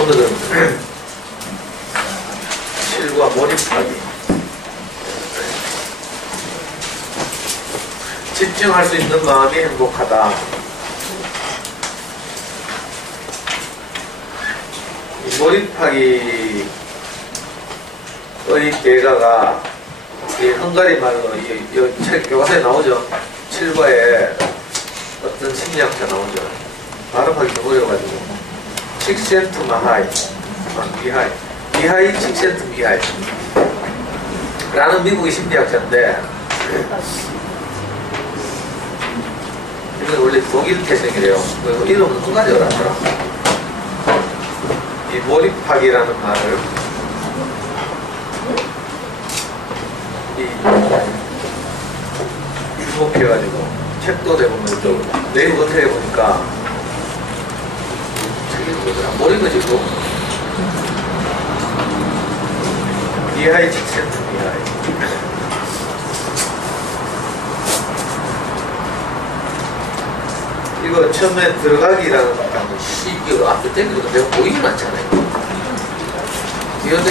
오늘은 실과 몰입하기. 집중할 수 있는 마음이 행복하다. 이 몰입하기의 대가가 이 헝가리 말로 이 책 교과서에 나오죠. 칠과에 어떤 심리학자 나오죠. 발음하기 좀 어려워가지고 칙센트 마하이 미하이 칙센트 미하이 라는 미국의 심리학자인데, 이건 원래 독일 태생이래요. 이름은 헝가리어라 하더라. 이 몰입하기라는 말을 주목해가지고 책도 내보면 또 네이버 어떻게 해보니까 책이 뭐더라? 몰입해지고 미하이 칙센트 미하이. 이거 처음에 들어가기라는 단어 이거 앞에 땡기도 내가 보이진 않잖아요. 이런 데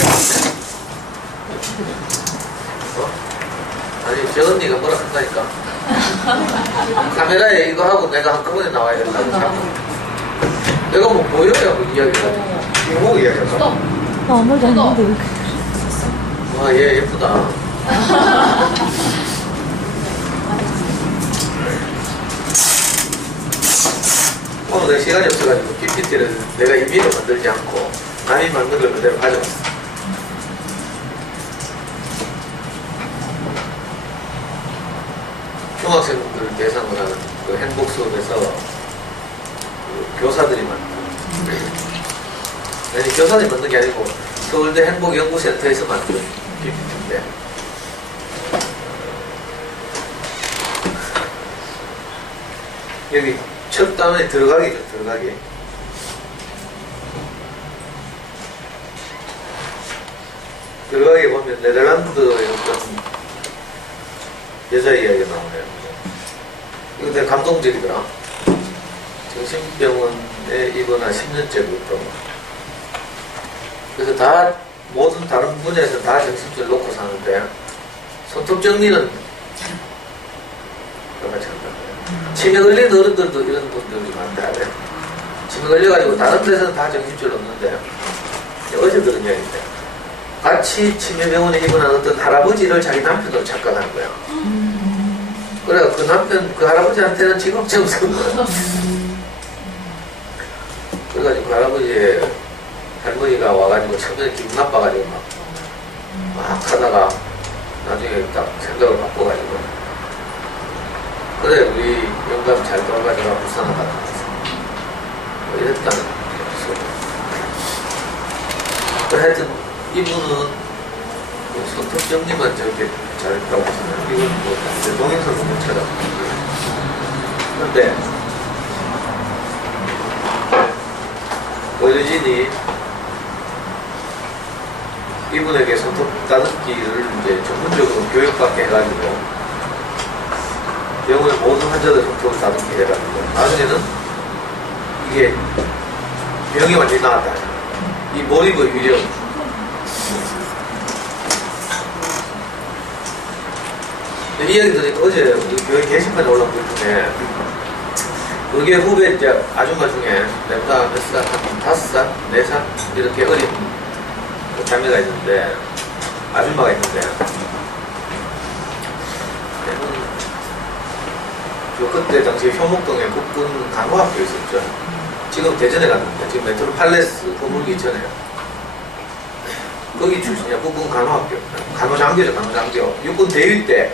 아니 저 언니가 뭐라 한다니까. 카메라에 이거 하고 내가 한꺼번에 나와야 된다고 자꾸. 내가 뭐 보여야 그 이야기가 이거 보고 이야기할까? 아무도 안 했는데. 와, 얘 예쁘다. 오늘 내가 시간이 없어가지고 PPT를 내가 임의로 만들지 않고 남이 만든 걸 그대로 가져왔어. 중학생들 대상으로 하는 그 행복 수업에서 그 교사들이 만든, 아니 교사들이 만든 게 아니고 서울대 행복연구센터에서 만든 PPT인데, 여기 첫 단어에 들어가기죠. 들어가기. 들어가기 보면 네덜란드의 어떤 여자 이야기가 나오네요. 이거 되게 감동적이더라. 정신병원에 입원한 10년째부터. 그래서 다 모든 다른 분야에서 다 정신줄 놓고 사는데 손톱 정리는 똑같이 한다. 치매 걸린 어른들도 이런 분들이 많다. 치매 걸려가지고 다른 데서는 다 정신줄 놓는데, 어제 들은 이야기인데 같이 치매병원에 입원한 어떤 할아버지를 자기 남편으로 착각하는 거야. 그래 그 남편 그 할아버지한테는 직업정성인 거야. 그래가지고 그 할아버지의 할머니가 와가지고 처음에 기분 나빠가지고 막 하다가 나중에 딱 생각을 바꿔가지고, 그래 우리 영감 잘 돌아가지고 불쌍하다 뭐 이랬다는 소리. 그래 하여튼 이분은 손톱 정리만 저렇게 잘했다고 하잖아요. 이건 뭐 동영상도 못 찾아봤는데, 그런데 의료진이 이분에게 손톱 따듬기를 이제 전문적으로 교육받게 해가지고 병원의 모든 환자들 손톱을 다듬게 해가지고 나중에는 이게 병이 완전히 나았다. 이 몰입의 위력. 이 이야기 들으니까 어제 우리 교회 게시판에 올라온 분 중에 의계 후배 이제 아줌마 중에 내보다 몇 살, 한 5살, 4살 이렇게 어린 자매가 있는데, 아줌마가 있는데, 그때 당시에 효목동에 국군 간호학교 있었죠. 지금 대전에 갔는데, 지금 메트로 팔레스 건물기 전에요. 거기 출신이야. 국군 간호학교. 간호장교죠, 간호장교. 육군 대위 때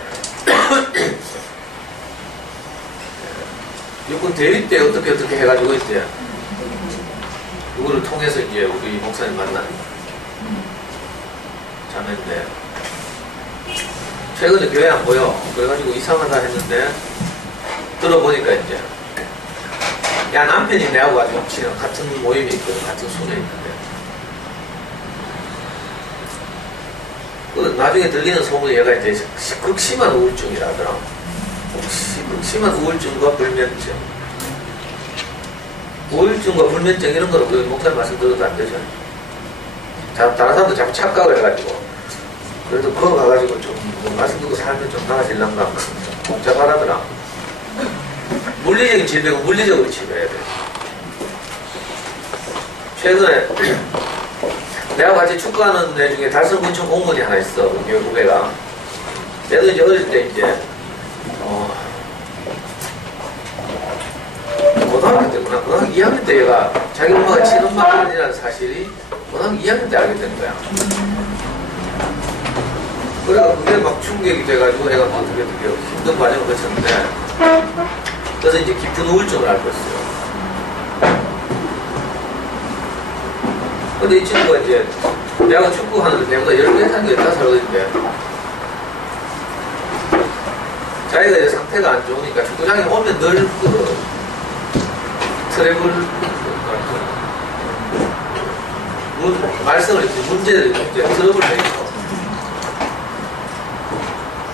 육군 대위 때 어떻게 해가지고 이제 누구를 통해서 이제 우리 목사님 만난 자매인데, 최근에 교회 안 보여. 그래가지고 이상하다 했는데 들어보니까 이제 야 남편이 내하고 가지고 같은 모임이 있거든. 같은 순회 있는데 그 나중에 들리는 소문이 얘가 이제 극심한 우울증이라더라. 극심한 우울증과 불면증. 우울증과 불면증 이런 거는 우리 목사님 말씀 들어도 안 되죠. 다른 사람도 자꾸 착각을 해가지고. 그래도 그거 가가지고 뭐 말씀 듣고 살면 좀 나아질란가. 복잡하더라. 물리적인 질병은 물리적으로 치료해야 돼. 최근에 내가 같이 축구하는 애 중에 달성군청 공무원이 하나 있어. 교회 후배가. 내가 이제 어릴 때 이제 고등학교 때구나. 고등학교 2학년 때 얘가 자기 엄마가 친엄마이라는 사실이 고등학교 2학년 때 알게 된 거야. 그래가 그게 막 충격이 돼가지고 애가 막 되게 힘든 과정을 거쳤는데, 그래서 이제 깊은 우울증을 앓고 있어요. 근데 이 친구가 이제 내가 축구하는데 내보다 14살, 15살 어린데, 자기가 이제 상태가 안 좋으니까 축구장에 오면 늘 트래블 말썽을 이렇게 문제를 이제 트러블을 해요.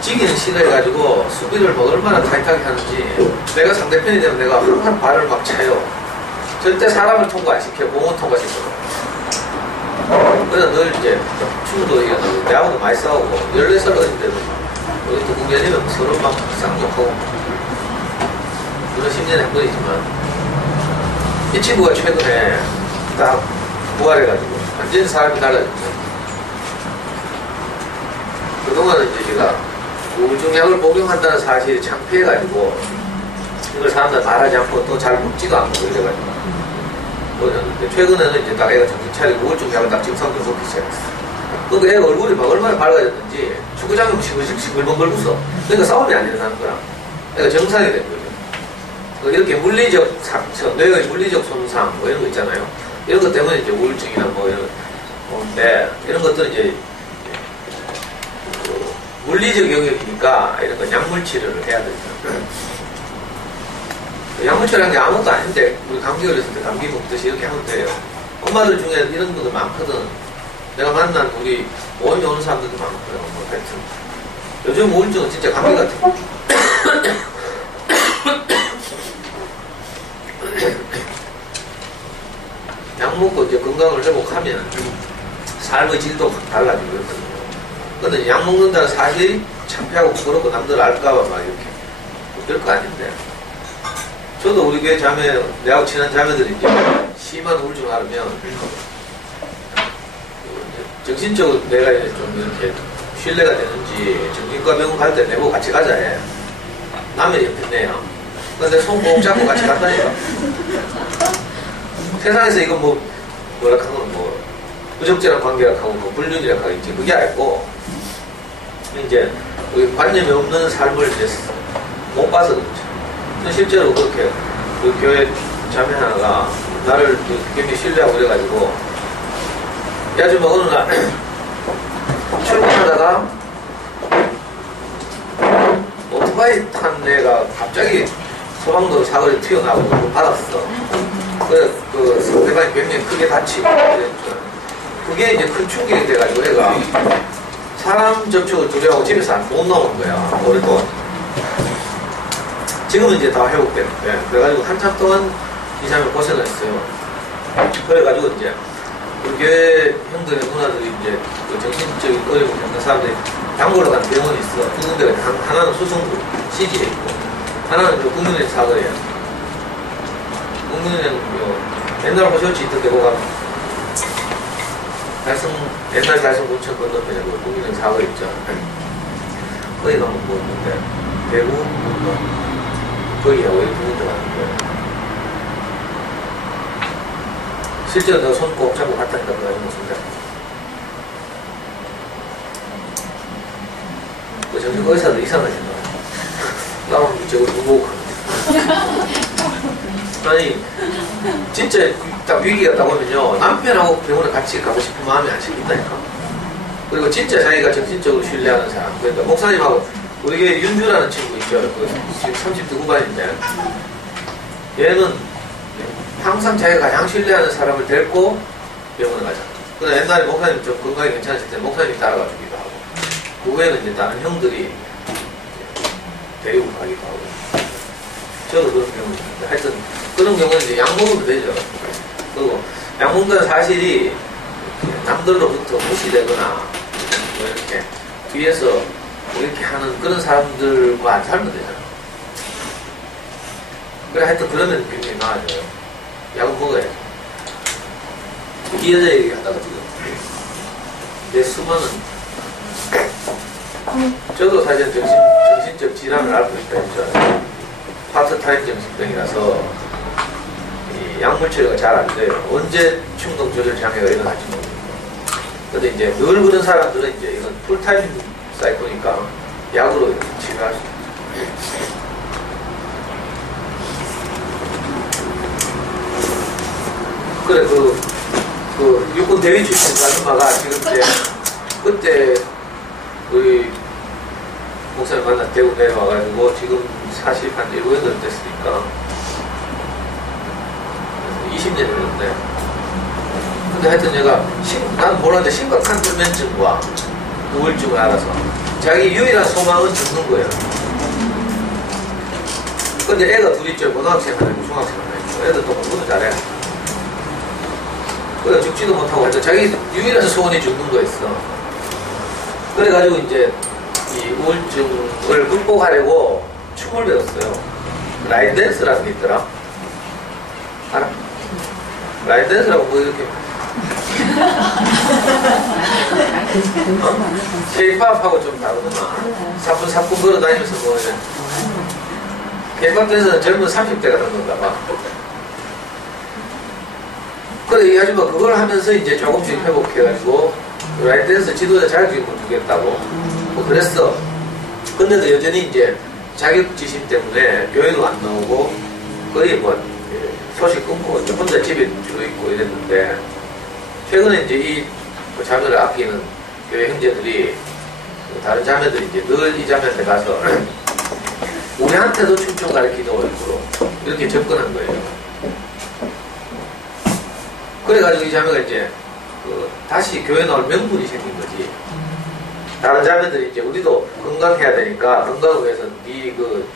지기는 싫어해가지고 수비를 뭐 얼마나 타이트하게 하는지, 내가 상대편이 되면 내가 항상 발을 막 차요. 절대 사람을 통과 안 시켜, 공은 통과시켜. 그래서 늘 이제 춤도 이겨가지고 내하고도 많이 싸우고, 14살 어린데도 우리 또 공연이면 서로 막 쌍욕하고, 물론 10년에 한 번이지만, 이 친구가 최근에 딱 부활해가지고 완전히 사람이 달라졌죠. 그동안은 이제 제가 우울증약을 복용한다는 사실이 창피해가지고 이걸 사람들 말하지 않고 또 잘 먹지도 않고 이래가지고 그랬는데, 최근에는 이제 딱 애가 정신 차리고 우울증약을 딱 증상을 먹기 시작했어. 그러니까 애가 얼굴이 막 얼마나 밝아졌는지 축구장에 시글시글벙벙 웃어. 그러니까 싸움이 안 일어나는 거야. 애가 정상이 된 거죠. 이렇게 물리적 상처, 뇌의 물리적 손상 뭐 이런 거 있잖아요. 이런 것 때문에 이제 우울증이나 뭐 이런 건데, 이런 것들은 이제 물리적 영역이니까 이런 거 약물 치료를 해야 되죠. 약물 치료라는 게 아무것도 아닌데, 우리 감기 걸렸을 때 감기 먹듯이 이렇게 하면 돼요. 엄마들 중에 이런 분들 많거든. 내가 만난 우리 모임에 오는 사람들도 많고요. 뭐 하여튼 요즘 우울증은 진짜 감기 같은 약 먹고 이제 건강을 회복하면 삶의 질도 확 달라지고 그렇거든요. 근데 약 먹는다는 사실이 창피하고 부끄럽고 남들 알까봐 막 이렇게 별거 아닌데, 저도 우리 교회 자매, 내하고 친한 자매들이 이제 심한 우울증을 앓으면 정신적으로 내가 이제 좀 이렇게 신뢰가 되는지 정신과 병원 갈 때 내보고 같이 가자 해. 남의 옆에 내요. 근데 손 꼭 잡고 같이 간다니까. 세상에서 이거 뭐라 하는 뭐 부적절한 관계라 하고 뭐 불륜이라 하고 있지, 그게 아니고 이제 우리 관념이 없는 삶을 이제 못 봐서 그렇죠. 실제로 그렇게 그 교회 자매 하나가 나를 굉장히 신뢰하고 그래가지고, 이 아줌마 어느 날 출근하다가 오토바이 탄 애가 갑자기 소방도로 사거리에 튀어나오고 받았어. 그래, 그 상대방이 굉장히 크게 다치고 그랬죠. 그게 이제 큰 충격이 돼가지고 애가 사람 접촉을 두려워하고 집에서 못 나오는 거야, 오랫동안. 지금은 이제 다 회복됐는데, 그래가지고 한참 동안 이 사람이 고생을 했어요. 그래가지고 이제 우리 교회 형들의 누나들이 이제 그 정신적인 어려움을 겪는 사람들이 장보러 가는 병원이 있어. 두 군데가 하나는 수성구 CG에 있고, 하나는 그 국민의 사거리야. 국민은 옛날 호쇼치 있던데 뭐가 옛날 달성 군청 건너편에 그 국민의 사거리 있죠. 거기 가면 뭐 있는데, 대구 뭔가 거기야 왜 두 군데 가는데, 실제로 내가 손 꼭 잡고 갔다니까 그거 아니면 순간 그 정신 의사도 이상하지 마. 나오면 저걸 누구 아니 진짜 딱 위기가 딱 오면요, 남편하고 병원에 같이 가고 싶은 마음이 안 생긴다니까. 그리고 진짜 자기가 정신적으로 신뢰하는 사람, 그러니까 목사님하고 우리 교회 윤주라는 친구 있죠. 그 지금 30대 후반인데, 얘는 항상 자기가 가장 신뢰하는 사람을 데리고 병원에 가잖아. 근데 옛날에 목사님 좀 건강이 괜찮으실 때 목사님이 따라가 주기도 하고, 그 후에는 이제 다른 형들이 데리고 가기도 하고. 저도 그런 경우는 있는데 하여튼 그런 경우는 이제 약 먹으면 되죠. 그리고 약 먹는 사실이 남들로부터 무시되거나 뭐 이렇게 뒤에서 뭐 이렇게 하는 그런 사람들과 안 살면 되잖아. 그래 하여튼 그러면 굉장히 나아져요. 약은 먹어야죠. 이 여자 얘기하다가 지금 내 수많은 저도 사실 정신적 질환을 앓고 있다 했죠. 파트타임 정신병이라서 이 약물 치료가 잘 안 돼요. 언제 충동 조절 장애가 일어날지 모르겠고. 근데 이제 늘 그런 사람들은 이제 이건 풀타임 사이코니까 약으로 이렇게 치료할 수 있어요. 그래 그 육군 대위 출신 아줌마가 지금 이제 그때 우리 목사님 만나 대구 내려와가지고 지금 40한 7, 8년 됐으니까 20년 됐는데 근데 하여튼 얘가 난 몰랐는데 심각한 불면증과 우울증을 알아서 자기 유일한 소망은 죽는 거예요. 근데 애가 둘이 있죠. 고등학생 하나 있고 중학생 하나 있고 애들 또 공부도 잘해. 그래 죽지도 못하고 하여튼 자기 유일한 소원이 죽는 거였어. 그래가지고 이제 이 우울증을 극복하려고 춤을 배웠어요. 라인 댄스라는 게 있더라. 알아? 라인 댄스라고 뭐 이렇게 K-팝하고 좀 다르구나. 사뿐사뿐 걸어다니면서 뭐 이제 K-팝 댄스는 젊은 30대가 하는 건가 봐. 그래 이 아줌마 그걸 하면서 이제 조금씩 회복해가지고 라인 댄스 지도자 자격증을 주겠다고 뭐 그랬어. 근데도 여전히 이제 자격지심 때문에 교회도 안 나오고 거의 뭐 소식 끊고 혼자 집에 주로 있고 이랬는데 최근에 이제 이 자매를 아끼는 교회 형제들이 다른 자매들이 이제 늘 이 자매한테 가서 우리한테도 춤 좀 가르치고 일부러 이렇게 접근한 거예요. 그래가지고 이 자매가 이제 다시 교회 나올 명분이 생긴 거지. 다른 자매들이 이제 우리도 건강해야 되니까 건강을 위해서 네 그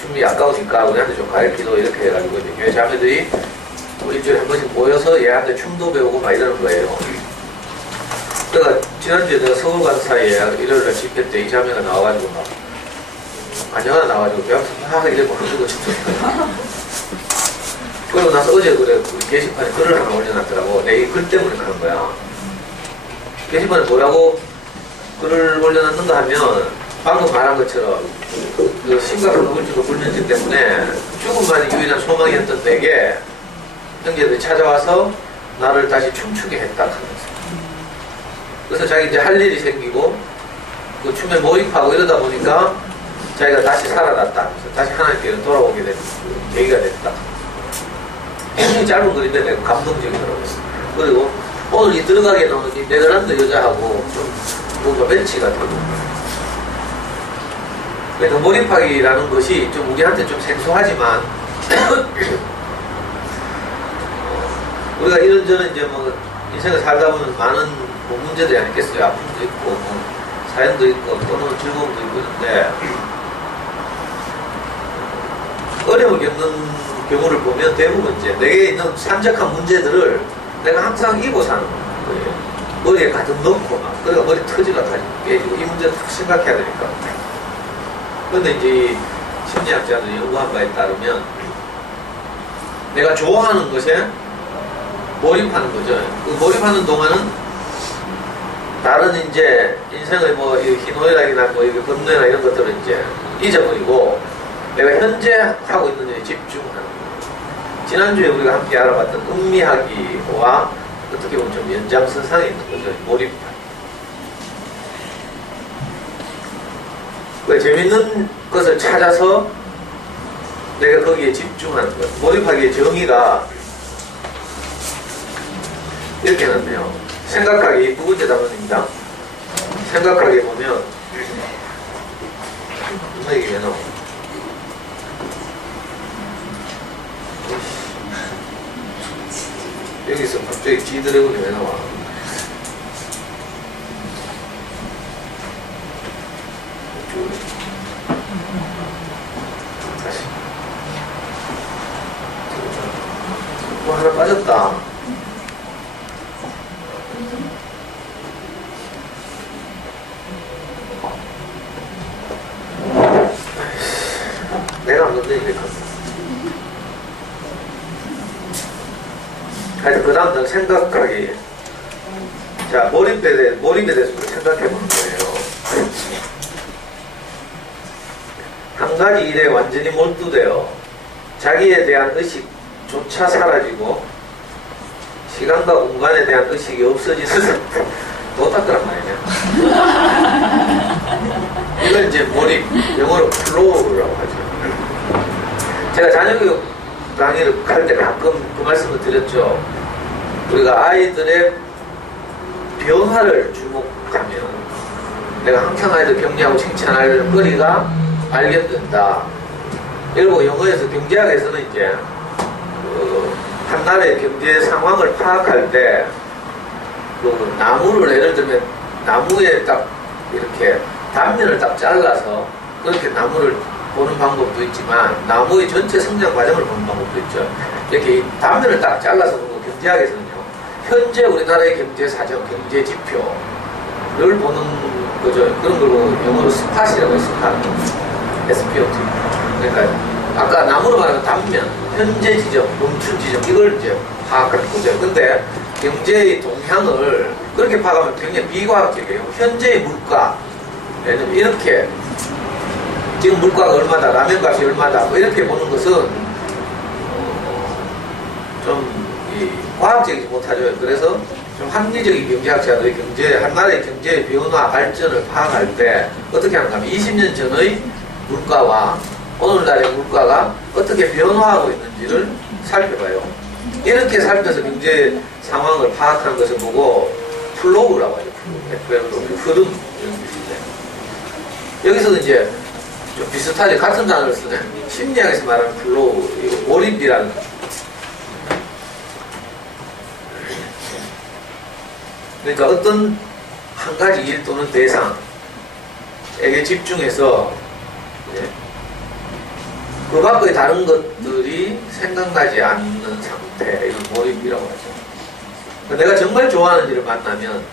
춤이 아까우니까 우리한테 좀 가르치고 이렇게 해가지고 이제 교회 자매들이 뭐 일주일에 한 번씩 모여서 얘한테 춤도 배우고 막 이러는 거예요. 그러니까 지난주에 내가 서울 간 사이에 일요일날 집회 때 이 자매가 나와가지고 막 안녕하나 나와가지고 배워서 막 이러고 그러고 춤췄어요. 그러고 나서 어제 그래 우리 게시판에 글을 하나 올려놨더라고. 내 이 글 때문에 그런 거야. 게시판에 뭐라고 글을 올려놨는가 하면 방금 말한 것처럼 그 심각한 우울증과 불면증 때문에 죽음만이 유일한 소망이었던 내게 형제들이 찾아와서 나를 다시 춤추게 했다 하면서. 그래서 자기 이제 할 일이 생기고 그 춤에 몰입하고 이러다 보니까 자기가 다시 살아났다 하면서 다시 하나님께로 돌아오게 된 계기가 됐다. 굉장히 짧은 글인데 내가 감동적이더라고요. 그리고 오늘 이 들어가게 나오는 이 네덜란드 여자하고 좀 뭔가 매치가 되고. 그러니까 몰입하기라는 것이 좀 우리한테 좀 생소하지만 우리가 이런저런 이제 뭐 인생을 살다 보면 많은 뭐 문제들이 아니겠어요. 아픔도 있고 뭐 사연도 있고 또는 즐거움도 있고 있는데 어려움을 겪는 경우를 보면 대부분 이제 내게 있는 산적한 문제들을 내가 항상 이고 사는 거예요. 머리에 가득 넣고 막 그러니까 머리 터지가 다 깨지고 이 문제를 딱 생각해야 되니까. 그런데 이제 심리학자들이 연구한 바에 따르면 내가 좋아하는 것에 몰입하는 거죠. 그 몰입하는 동안은 다른 이제 인생의 뭐 희노애락이나 뭐 건너나 이런 것들을 이제 잊어버리고 내가 현재 하고 있는 일에 집중하는 거예요. 지난주에 우리가 함께 알아봤던 음미하기와 어떻게 보면 좀 연장선상에 있는 거죠. 몰입하기. 그 재밌는 것을 찾아서 내가 거기에 집중하는 것. 몰입하기의 정의가 이렇게 해놨네요. 생각하기 두 번째 단원입니다. 생각하기 보면 이게 왜 나와? 여기서 갑자기 G드래곤이 왜 나와? 다시 자, 내가 안 건드리니까. 하여튼 그 다음 생각하기. 자, 몰입에 대해서 생각해 보는 거예요. 한 가지 일에 완전히 몰두되어 자기에 대한 의식조차 사라지고 시간과 공간에 대한 의식이 없어지는 상태. 못하더란 말이냐. 이걸 이제 몰입, 영어로 플로우라고 하죠. 제가 자녀교육 강의를 할 때 가끔 그 말씀을 드렸죠. 우리가 아이들의 변화를 주목하면 내가 항상 아이들 격려하고 칭찬할 거리가 발견된다. 그리고 영어에서 경제학에서는 이제 한 나라의 경제 상황을 파악할 때 그 나무를 예를 들면 나무에 딱 이렇게 단면을 딱 잘라서 그렇게 나무를 보는 방법도 있지만 나무의 전체 성장 과정을 보는 방법도 있죠. 이렇게 단면을 딱 잘라서 보고 경제학에서는요. 현재 우리나라의 경제 사정, 경제 지표를 보는 거죠. 그런 걸로 영어로 스팟이라고 해요. 스팟. SPOT. 그러니까 아까 나무로 말하는 단면, 현재 지점, 멈춘 지점 이걸 이제 파악하는 거죠. 근데 경제의 동향을 그렇게 파악하면 굉장히 비과학적이에요. 현재의 물가, 예를 들면 이렇게 지금 물가가 얼마다, 라면 값이 얼마다 뭐 이렇게 보는 것은 좀 과학적이지 못하죠. 그래서 좀 합리적인 경제학자들이 한 나라의 경제의 변화, 발전을 파악할 때 어떻게 하는가 하면 20년 전의 물가와 오늘날의 물가가 어떻게 변화하고 있는지를 살펴봐요. 이렇게 살펴서 경제 상황을 파악하는 것을 보고 플로우라고 하죠. 흐름 이런 뜻인데 여기서도 이제 좀 비슷하게 같은 단어를 쓰네. 심리학에서 말하는 플로우, 이거 몰입이라는 그러니까 어떤 한 가지 일 또는 대상에게 집중해서 그 밖의 다른 것들이 생각나지 않는 상태, 이걸 몰입이라고 하죠. 내가 정말 좋아하는 일을 만나면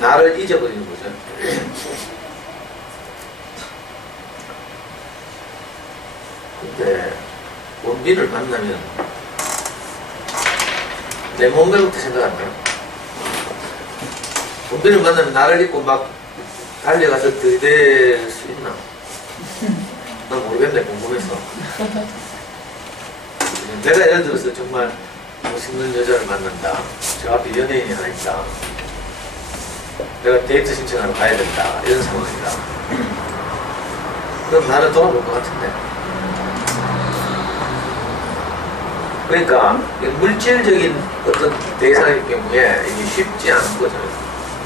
나를 잊어버리는 거죠. 근데 원빈을 만나면 내 몸매부터 생각한다. 원빈을 만나면 나를 잊고 막 달려가서 들이댈 수 있나? 난 모르겠네. 궁금해서. 내가 예를 들어서 정말 멋있는 여자를 만난다. 저 앞에 연예인이 하나 있다. 내가 데이트 신청하러 가야 된다. 이런 상황이다. 그럼 나는 돌아볼 것 같은데. 그러니까 물질적인 어떤 대상일 경우에 이게 쉽지 않은 거죠.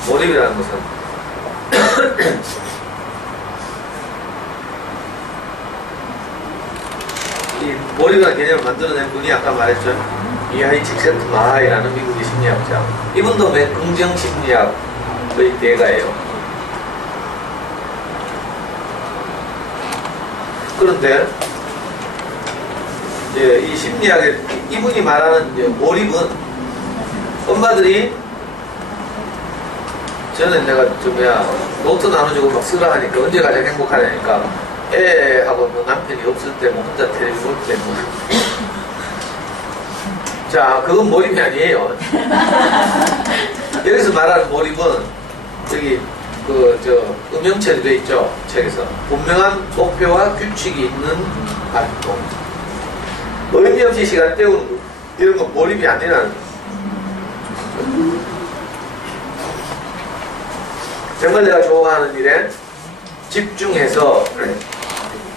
몰입이라는 것은 이 몰입이라는 개념을 만들어낸 분이 아까 말했죠. 이하이 칙센트 마하이라는 미국의 심리학자. 이분도 긍정심리학의 대가예요. 그런데 이제 이 심리학의 이분이 말하는 이제 몰입은 엄마들이 저는 내가 노트 나눠주고 막 쓰라 하니까 언제 가장 행복하냐니까 애하고 뭐 남편이 없을 때 뭐 혼자 텔레비 볼 때 뭐. 자, 그건 몰입이 아니에요. 여기서 말하는 몰입은 여기 음영체도 돼 있죠. 책에서 분명한 목표와 규칙이 있는 활동. 의미 없이 시간 때우는 거 이런 건 몰입이 아니라는 거예요. 정말 내가 좋아하는 일에 집중해서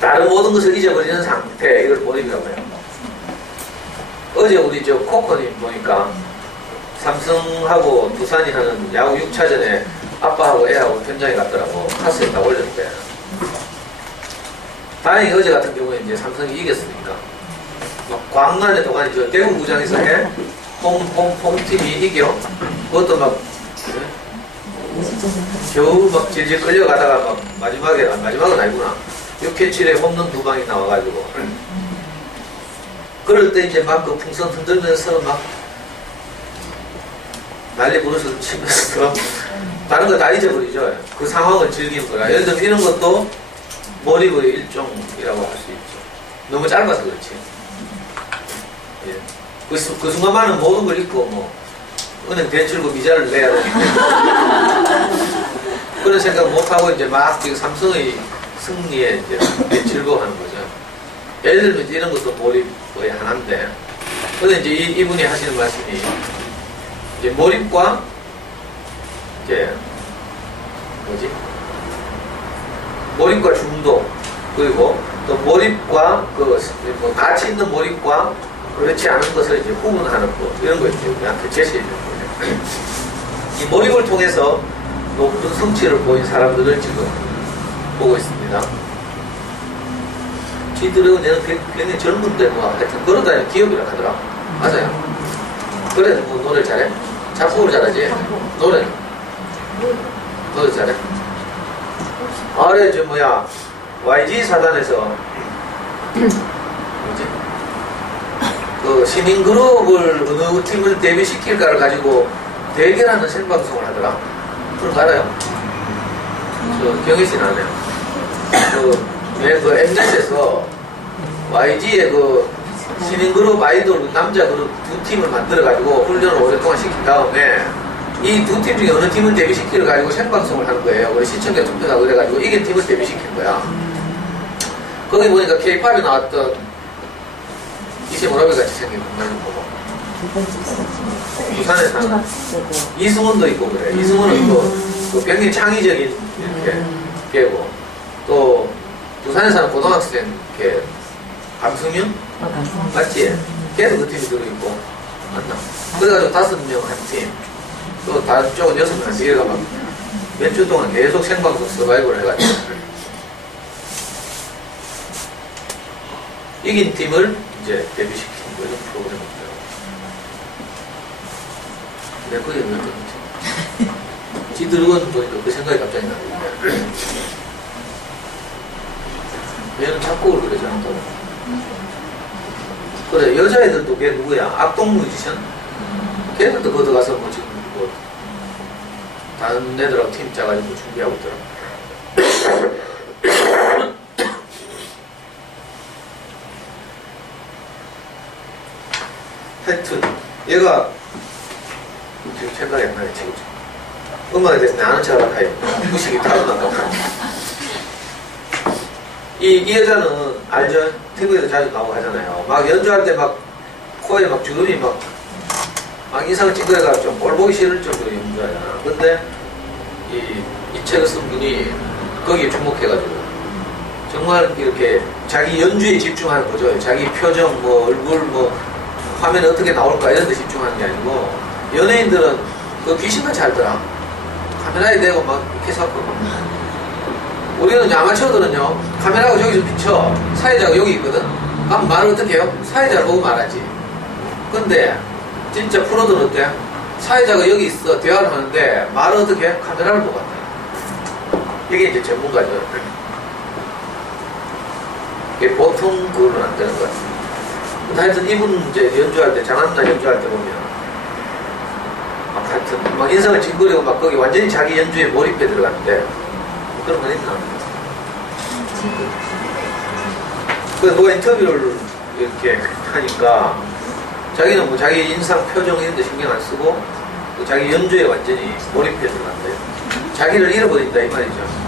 다른 모든 것을 잊어버리는 상태, 이걸 몰입이라고 해요. 어제 우리 코코님 보니까 삼성하고 두산이 하는 야구 6차전에 아빠하고 애하고 현장에 갔더라고. 카스에 다 올렸대. 다행히 어제 같은 경우에 이제 삼성이 이겼으니까 막 광란의 동안이 대구구장에서 해 홈팀이 이겨. 그것도 막 겨우 막 질질 끌려가다가 막 마지막은 아니구나. 6회 7회 홈런 2방이 나와가지고 그럴 때 이제 막 그 풍선 흔들면서 막 난리 부르스를 치면서 다른 거 다 잊어버리죠. 그 상황을 즐기는 거라. 예를 들면 이런 것도 몰입의 일종이라고 할 수 있죠. 너무 짧아서 그렇지. 예. 그 순간만은 모든 걸 잊고 뭐 은행 대출금 이자를 내야 되니까 그런 생각 못하고 이제 막 삼성의 승리에 이제 즐거워하는 거죠. 예를 들면 이런 것도 몰입의 하나인데, 근데 이제 이분이 하시는 말씀이 이제 몰입과 이제 뭐지? 몰입과 중독, 그리고 또 몰입과 뭐 가치 있는 몰입과 그렇지 않은 것을 이제 구분하는 것, 이런 거 이제 우리한테 제시해 주는 거예요. 이 몰입을 통해서 높은 성취를 보인 사람들을 지금 보고 있습니다. 쥐들은 얘는 굉장히 젊은데 뭐 하여튼 걸어다니는 기업이라 하더라. 맞아요. 그래, 뭐 노래 잘해? 작곡을 잘하지? 노래는? 노래 잘해? 아래 저 뭐야 YG 사단에서 뭐지? 그 신인그룹을 어느 팀을 데뷔시킬까를 가지고 대결하는 생방송을 하더라. 그런 거 알아요? 저 경희씨는 안 해요. 그 엠넷에서 YG의 그 신인그룹 아이돌 남자 그룹 두 팀을 만들어가지고 훈련을 오랫동안 시킨 다음에 이 두 팀 중에 어느 팀을 데뷔시키려 가지고 생방송을 하는 거예요. 우리 시청자 투표하고 그래가지고 이긴 팀을 데뷔시킨 거야. 거기 보니까 K-팝에 나왔던 이시모라베 같이 생긴 공간을 보고 부산에 사는 이승훈도 있고 그래. 이승훈은 또 굉장히 창의적인 이렇게 깨고 또 부산에 사는 고등학생 걔 강승윤? 맞지? 걔도 그 팀이 들어있고 맞나? 그래가지고 5명 한 팀, 또 다른 쪽은 6명 한 팀, 이래가 막 몇 주 동안 계속 생방송 서바이벌 해가지고 이긴 팀을 이제 데뷔시킨 거죠. 프로그램이고요. 내 거에 왜 그런지 지들은 보니까 그 생각이 갑자기 나는데 얘는 작곡을 그래 잘한다고. 그래, 여자애들도 걔 누구야? 악동 뮤지션? 걔들도 거기 가서 뭐 지금 뭐 다른 애들하고 팀 짜가지고 준비하고 있더라. 하여튼 얘가 지금 생각이 안 나네. 지금 음악에 대해서 아는 척을 하요. 무식이 타고난다고. 이 여자는 알죠? TV에도 자주 나오고 하잖아요. 막 연주할 때 막 코에 막 주름이 막 인상을 찡그려가지고 좀 꼴 보기 싫을 정도로 연주하잖아. 근데 이 책을 쓴 분이 거기에 주목해가지고 정말 이렇게 자기 연주에 집중하는 거죠. 자기 표정, 뭐 얼굴, 뭐 화면에 어떻게 나올까 이런 데 집중하는 게 아니고, 연예인들은 그 귀신같이 알더라. 카메라에 대고 막 이렇게 해서 우리는 아마추어들은요, 카메라가 저기서 비쳐, 사회자가 여기 있거든? 그럼 말을 어떻게 해요? 사회자를 보고 말하지. 근데 진짜 프로들은 어때? 사회자가 여기 있어, 대화를 하는데 말을 어떻게 해? 카메라를 보고 한다. 이게 이제 전문가죠. 이게 보통 그거는 안 되는 것 같습니다. 하여튼 이분 이제 연주할 때, 장한나 연주할 때 보면 막 하여튼 막 인상을 찡그리고 막 거기 완전히 자기 연주에 몰입해 들어갔는데 그런 건 있나? 그래서 누가 인터뷰를 이렇게 하니까 자기는 뭐 자기 인상, 표정 이런 데 신경 안 쓰고 또 자기 연주에 완전히 몰입해 들어간대요. 자기를 잃어버린다 이 말이죠.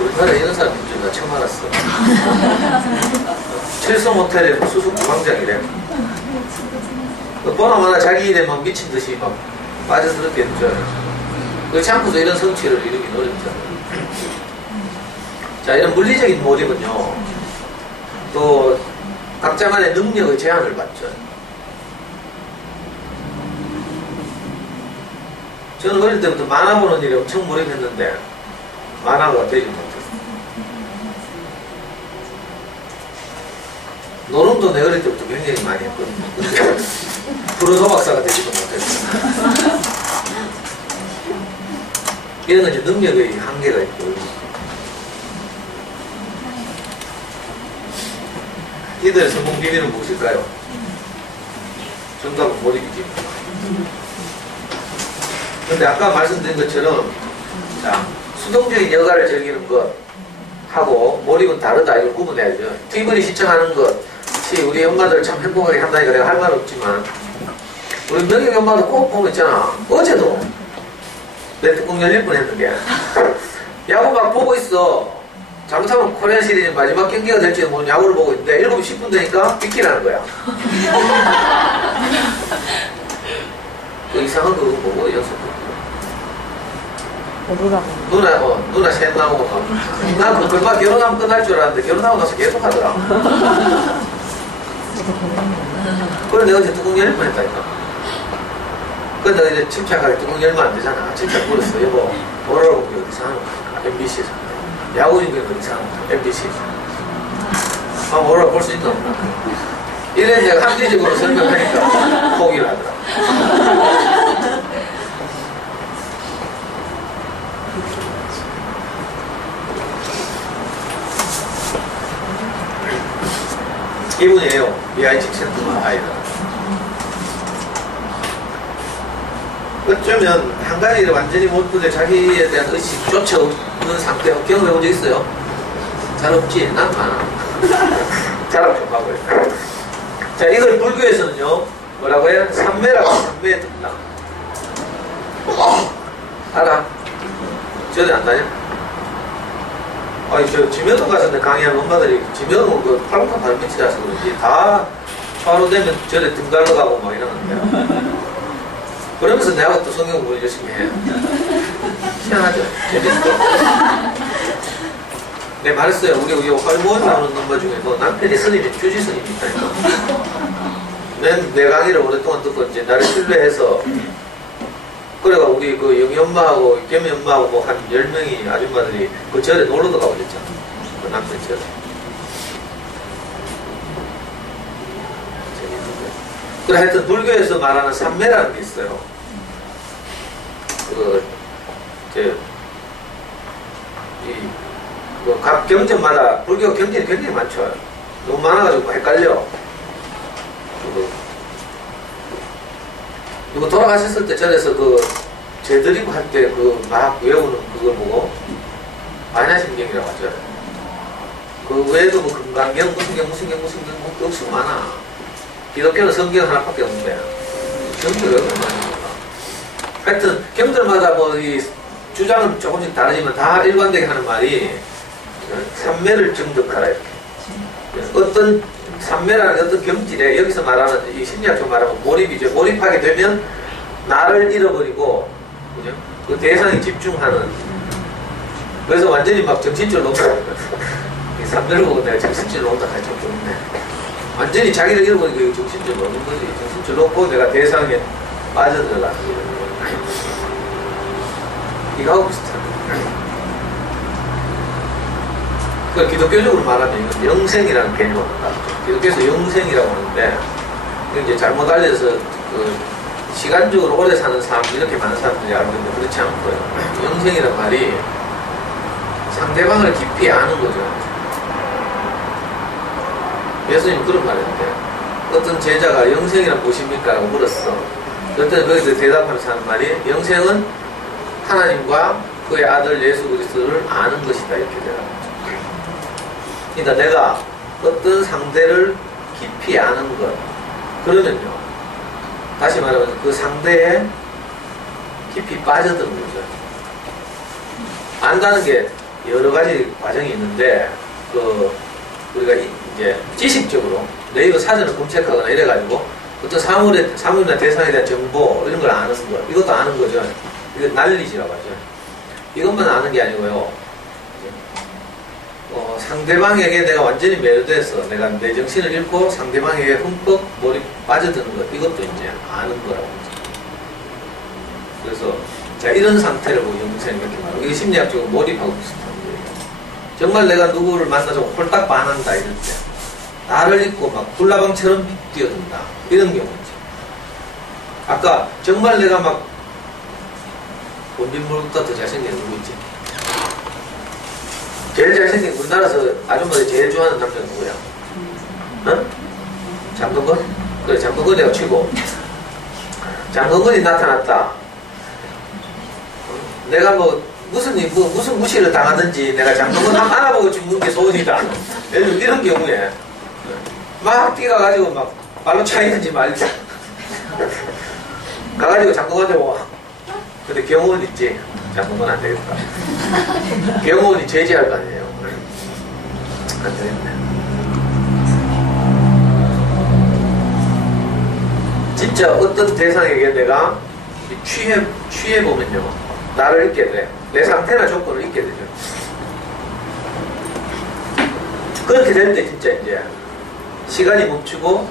우리나라에 이런 사람 있는 줄 나 처음 알았어. 칠성 호텔에 수습 주방장이래. 보나마나 자기 일에 막 미친 듯이 막 빠져들었겠죠. 그 참고서 이런 성취를 이루긴 어렵잖아요. 자, 이런 물리적인 몰입은요, 또 각자만의 능력의 제한을 받죠. 저는 어릴 때부터 만화 보는 일에 엄청 몰입했는데 만화가 되지 못했어요. 노름도 내 어릴 때부터 굉장히 많이 했거든요. 근데 프로소 박사가 되지도 못했어요. 이런 건 이제 능력의 한계가 있고. 이들의 성공 비밀은 무엇일까요? 정답은 몰입이지. 근데 아까 말씀드린 것처럼, 자, 수동적인 여가를 즐기는 것 하고 몰입은 다르다. 이걸 구분해야죠. TV를 시청하는 것이 우리 엄마들 참 행복하게 한다니까 내가 할 말 없지만, 우리 명희 엄마도 꼭 보면 있잖아. 어제도 내 뚜껑 열릴 뻔 했는데, 야구 막 보고 있어. 잘못하면 코리안 시리즈 마지막 경기가 될지는 모르는 야구를 보고 있는데 7시 10분 되니까 빅키라는 거야. 그 이상한 거 보고 연습. 누나 셋 나오고 막. 나 그걸만 결혼하면 끝날 줄 알았는데 결혼하고 나서 계속 하더라. 그래 내가 이제 뚜껑 열릴 뻔했다니까. 그래 내가 이제 침착하게 뚜껑 열면 안 되잖아. 침착 물었어. 여보 뭐라고 어디서 하는 거야? MBC에서. 야구 중에 어디서 하는 거야? MBC에서. 아 뭐라고 볼 수 있나 없나? 이래 내가 합리적으로 설명하니까 포기를 하더라. 이분이에요. 미아이칭 센터가 아이들. 어쩌면 한 가지를 완전히 못 보되 자기에 대한 의식 쫓아오는 상태 경험해 본 적 있어요? 잘 없지? 난 많아. 자랑 좀 하고요. 자, 이걸 불교에서는요, 뭐라고 해요? 삼매라고, 삼매에 듭니다. 알아? 저도 안 다녀? 아니, 저, 지면동 가서 강의하는 엄마들이, 지면동 그 팔목한 발밑이라서 그런지 다 차로 되면 저래 등 달러가고 막 이러는데. 그러면서 내가 또 성경 공부를 열심히 해. 희한하죠? 재밌어. 네, 말했어요. 우리 활보원 나오는 넘버 중에도 남편이 스님이 주지 스님이 있다니까. 내 강의를 오랫동안 듣고 이제 나를 신뢰해서 그래가 우리 그 영희 엄마하고 개미 엄마하고 뭐 한 10명이 아줌마들이 그 절에 놀러도 가고 그랬잖아. 그 남편 절에. 재밌는데. 그래 하여튼 불교에서 말하는 삼매라는 게 있어요. 각 경전마다 불교 경전이 굉장히 많죠. 너무 많아가지고 헷갈려. 이거 돌아가셨을 때 전에서 제드리고 할 때 막 외우는 그걸 보고 반야심경이라고 하죠. 그 외에도 뭐 금강경 무슨 경 뭐 억수 많아. 기독교는 성경 하나밖에 없는데 경전을 얼마나 많이 몰라. 하여튼 경들마다 뭐 이 주장은 조금씩 다르지만 다 일관되게 하는 말이 삼매를 정득하라 이렇게. 어떤 삼매라는 어떤 경질에 여기서 말하는 이 심리학적으로 말하면 몰입이죠. 몰입하게 되면 나를 잃어버리고 그죠? 그 대상에 집중하는. 그래서 완전히 막 정신줄로 온다. 이 삼매를 보고 내가 정신줄로 온다 하죠. 완전히 자기를 잃어버리고 정신줄로 오는 거지. 정신줄 놓고 내가 대상에 빠져들어가는 거예요. 이거하고 비슷한. 그 기독교적으로 말하면 이건 영생이라는 개념을 갖죠. 기독교에서 영생이라고 하는데 이제 잘못 알려서 시간적으로 오래 사는 사람 이렇게 많은 사람들이 알고 있는데 그렇지 않고요. 영생이라는 말이 상대방을 깊이 아는 거죠. 예수님 그런 말했는데 어떤 제자가 영생이란 무엇입니까? 라고 물었어. 그때 거기서 대답하면서 하는 말이 영생은 하나님과 그의 아들 예수 그리스도를 아는 것이다 이렇게 대답합니다. 그러니까 내가 어떤 상대를 깊이 아는 것 그러면요 다시 말하면 그 상대에 깊이 빠져드는 거죠. 안다는 게 여러 가지 과정이 있는데 우리가 이제 지식적으로 네이버 사전을 검색하거나 이래가지고 어떤 사물이나 대상에 대한 정보 이런 걸 아는 거 이것도 아는 거죠. 이거 난리지라고 하죠. 이것만 아는 게 아니고요. 상대방에게 내가 완전히 매료돼서 내가 내 정신을 잃고 상대방에게 흠뻑 빠져드는 것 이것도 이제 아는 거라고 하죠. 그래서 자 이런 상태를 보고 영생 이렇게 말하고 이게 심리학적으로 몰입하고 비슷한 거예요. 정말 내가 누구를 만나서 홀딱 반한다 이럴 때 나를 잊고 막 불나방처럼 뛰어든다 이런 경우죠. 아까 정말 내가 막 본진물보다 더 잘생긴 누구 있지? 제일 잘생긴 우리나라에서 아줌마들이 제일 좋아하는 남자는 누구야? 어? 장동건? 그래, 장동건이라고 치고. 장동건이 나타났다. 내가 뭐, 무슨 무시를 당하든지 내가 장동건 한번 알아보고 죽는 게 소원이다. 이런 경우에. 막 뛰어가가지고 막 발로 차이는지 말자. 가가지고 장동건한테 와. 근데 경호원 있지. 장동건 안 되겠다. 경호원이 제지할 거 아니에요. 안 되겠네. 진짜 어떤 대상에게 내가 취해보면요. 나를 잊게 돼. 내 상태나 조건을 잊게 되죠. 그렇게 될 때 진짜 이제 시간이 멈추고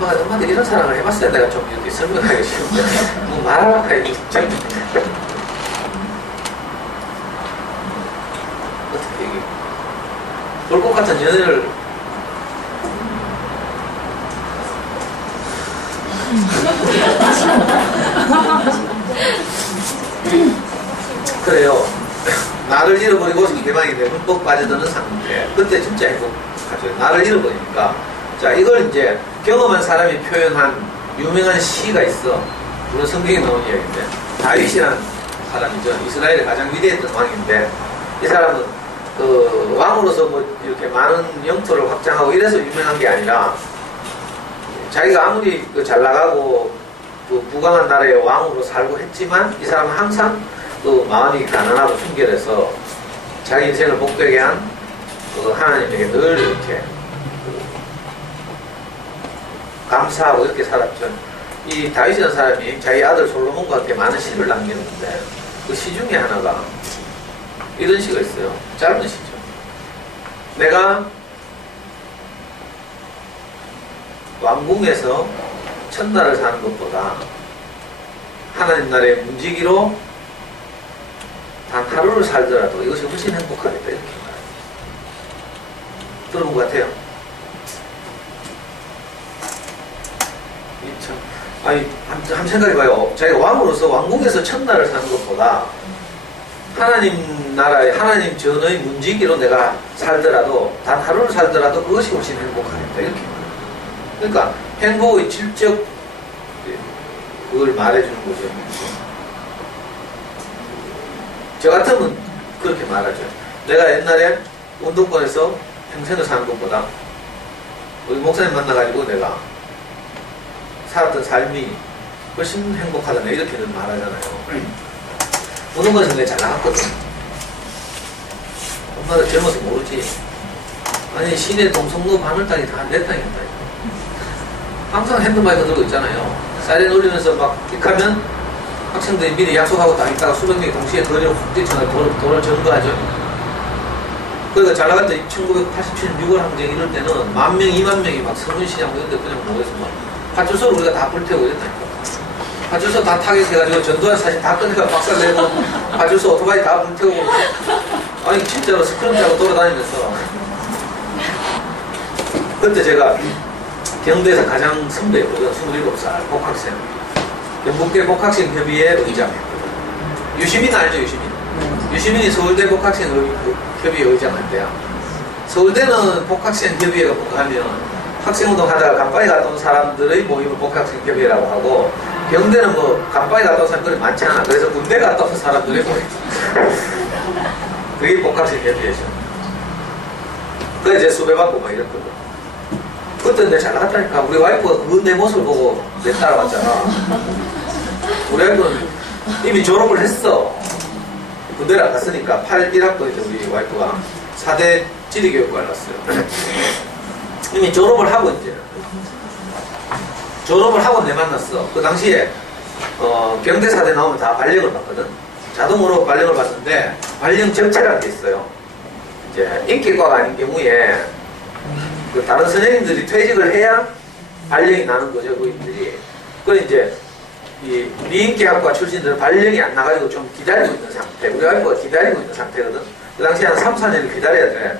엄마한테 이런 사랑을 해봤어야 내가 좀 이렇게 설명하기 쉬운데 뭐 말하라 하기 진짜 어떻게 얘기 불꽃 같은 연애를 그래요. 나를 잃어버리고 상대방에게 흠뻑 빠져드는 상태. 그때 진짜 행복하죠. 나를 잃어버리니까. 자, 이걸 이제 경험한 사람이 표현한 유명한 시가 있어. 물론 성경에 나온 이야기인데. 다윗이라는 사람이죠. 이스라엘의 가장 위대했던 왕인데, 이 사람은 그 왕으로서 뭐 이렇게 많은 영토를 확장하고 이래서 유명한 게 아니라, 자기가 아무리 잘 나가고 그 부강한 나라의 왕으로 살고 했지만 이 사람은 항상 또 마음이 가난하고 순결해서 자기 인생을 복되게 한 그 하나님에게 늘 이렇게 감사하고 이렇게 살았죠. 이 다윗이라는 사람이 자기 아들 솔로몬과 함께 많은 시를 남기는데 그 시 중에 하나가 이런 시가 있어요. 짧은 시죠. 내가 왕궁에서 천날을 사는 것보다 하나님 나라의 문지기로 단 하루를 살더라도 이것이 훨씬 행복하겠다 이렇게 말해요. 들어본 것 같아요. 참, 아니 한번 생각해봐요. 자기가 왕으로서 왕궁에서 천날을 사는 것보다 하나님 나라의 하나님 전의 문지기로 내가 살더라도 단 하루를 살더라도 그것이 훨씬 행복하겠다 이렇게 말해요. 그러니까 행복의 질적 그걸 말해주는 거죠. 저 같으면 그렇게 말하죠. 내가 옛날에 운동권에서 평생을 사는 것보다 우리 목사님 만나가지고 내가 살았던 삶이 훨씬 행복하다 이렇게는 말하잖아요. 운동권에서 내가 잘 나갔거든. 엄마도 젊어서 모르지. 아니 시내 동성로 바늘땅이 다 내 땅이었다. 항상 핸드마이크 들고 있잖아요. 사이렌 울리면서 막 픽하면 학생들이 미리 약속하고 다 있다가 수백 명이 동시에 거리로 확 뛰쳐나가 돈을 전거하죠. 그러니까 잘 나갈 때 1987년 6월 항쟁 이럴 때는 10,000명, 20,000명이 막 서문시장 이런 데 그냥 모여서 막 파출소를 우리가 다 불태우고 이랬다니까. 파출소 다 타격해가지고 전두환 사진 다 꺼내가 박살내고 파출소 오토바이 다 불태우고 아니 진짜로 스크럼자고 돌아다니면서 그때 제가 경대에서 가장 선배였거든. 27살 복학생. 경북대 복학생 협의회 의장했거든. 유시민 알죠? 유시민? 유시민이 서울대 복학생 협의회 의장할 때야. 서울대는 복학생 협의회가 뭔가 하면 학생운동 하다가 간판에 갔다 온 사람들의 모임을 복학생 협의회라고 하고, 경대는 뭐 간판에 갔다 온 사람들이 많지 않아. 그래서 군대 갔다 온 사람들의 모임. 그게 복학생 협의회죠. 그래 이제 수배받고 막 이랬거든. 그때 내가 잘 나갔다니까. 우리 와이프가 그 내 모습을 보고 내 따라왔잖아. 우리 와이프는 이미 졸업을 했어. 군대를 안 갔으니까 81학번인데 우리 와이프가 4대 지리교육과를 갔어요. 이미 졸업을 하고 이제 졸업을 하고 내 만났어. 그 당시에 경대 4대 나오면 다 발령을 받거든. 자동으로 발령을 받는데 발령 절차라는 게 있어요. 이제 인기과가 아닌 경우에 그 다른 선생님들이 퇴직을 해야 발령이 나는 거죠, 그인들이. 그래 이제 이 미인계학과 출신들은 발령이 안 나가지고 좀 기다리고 있는 상태. 우리 와이프가 기다리고 있는 상태거든. 그 당시에 한 3, 4년을 기다려야 돼.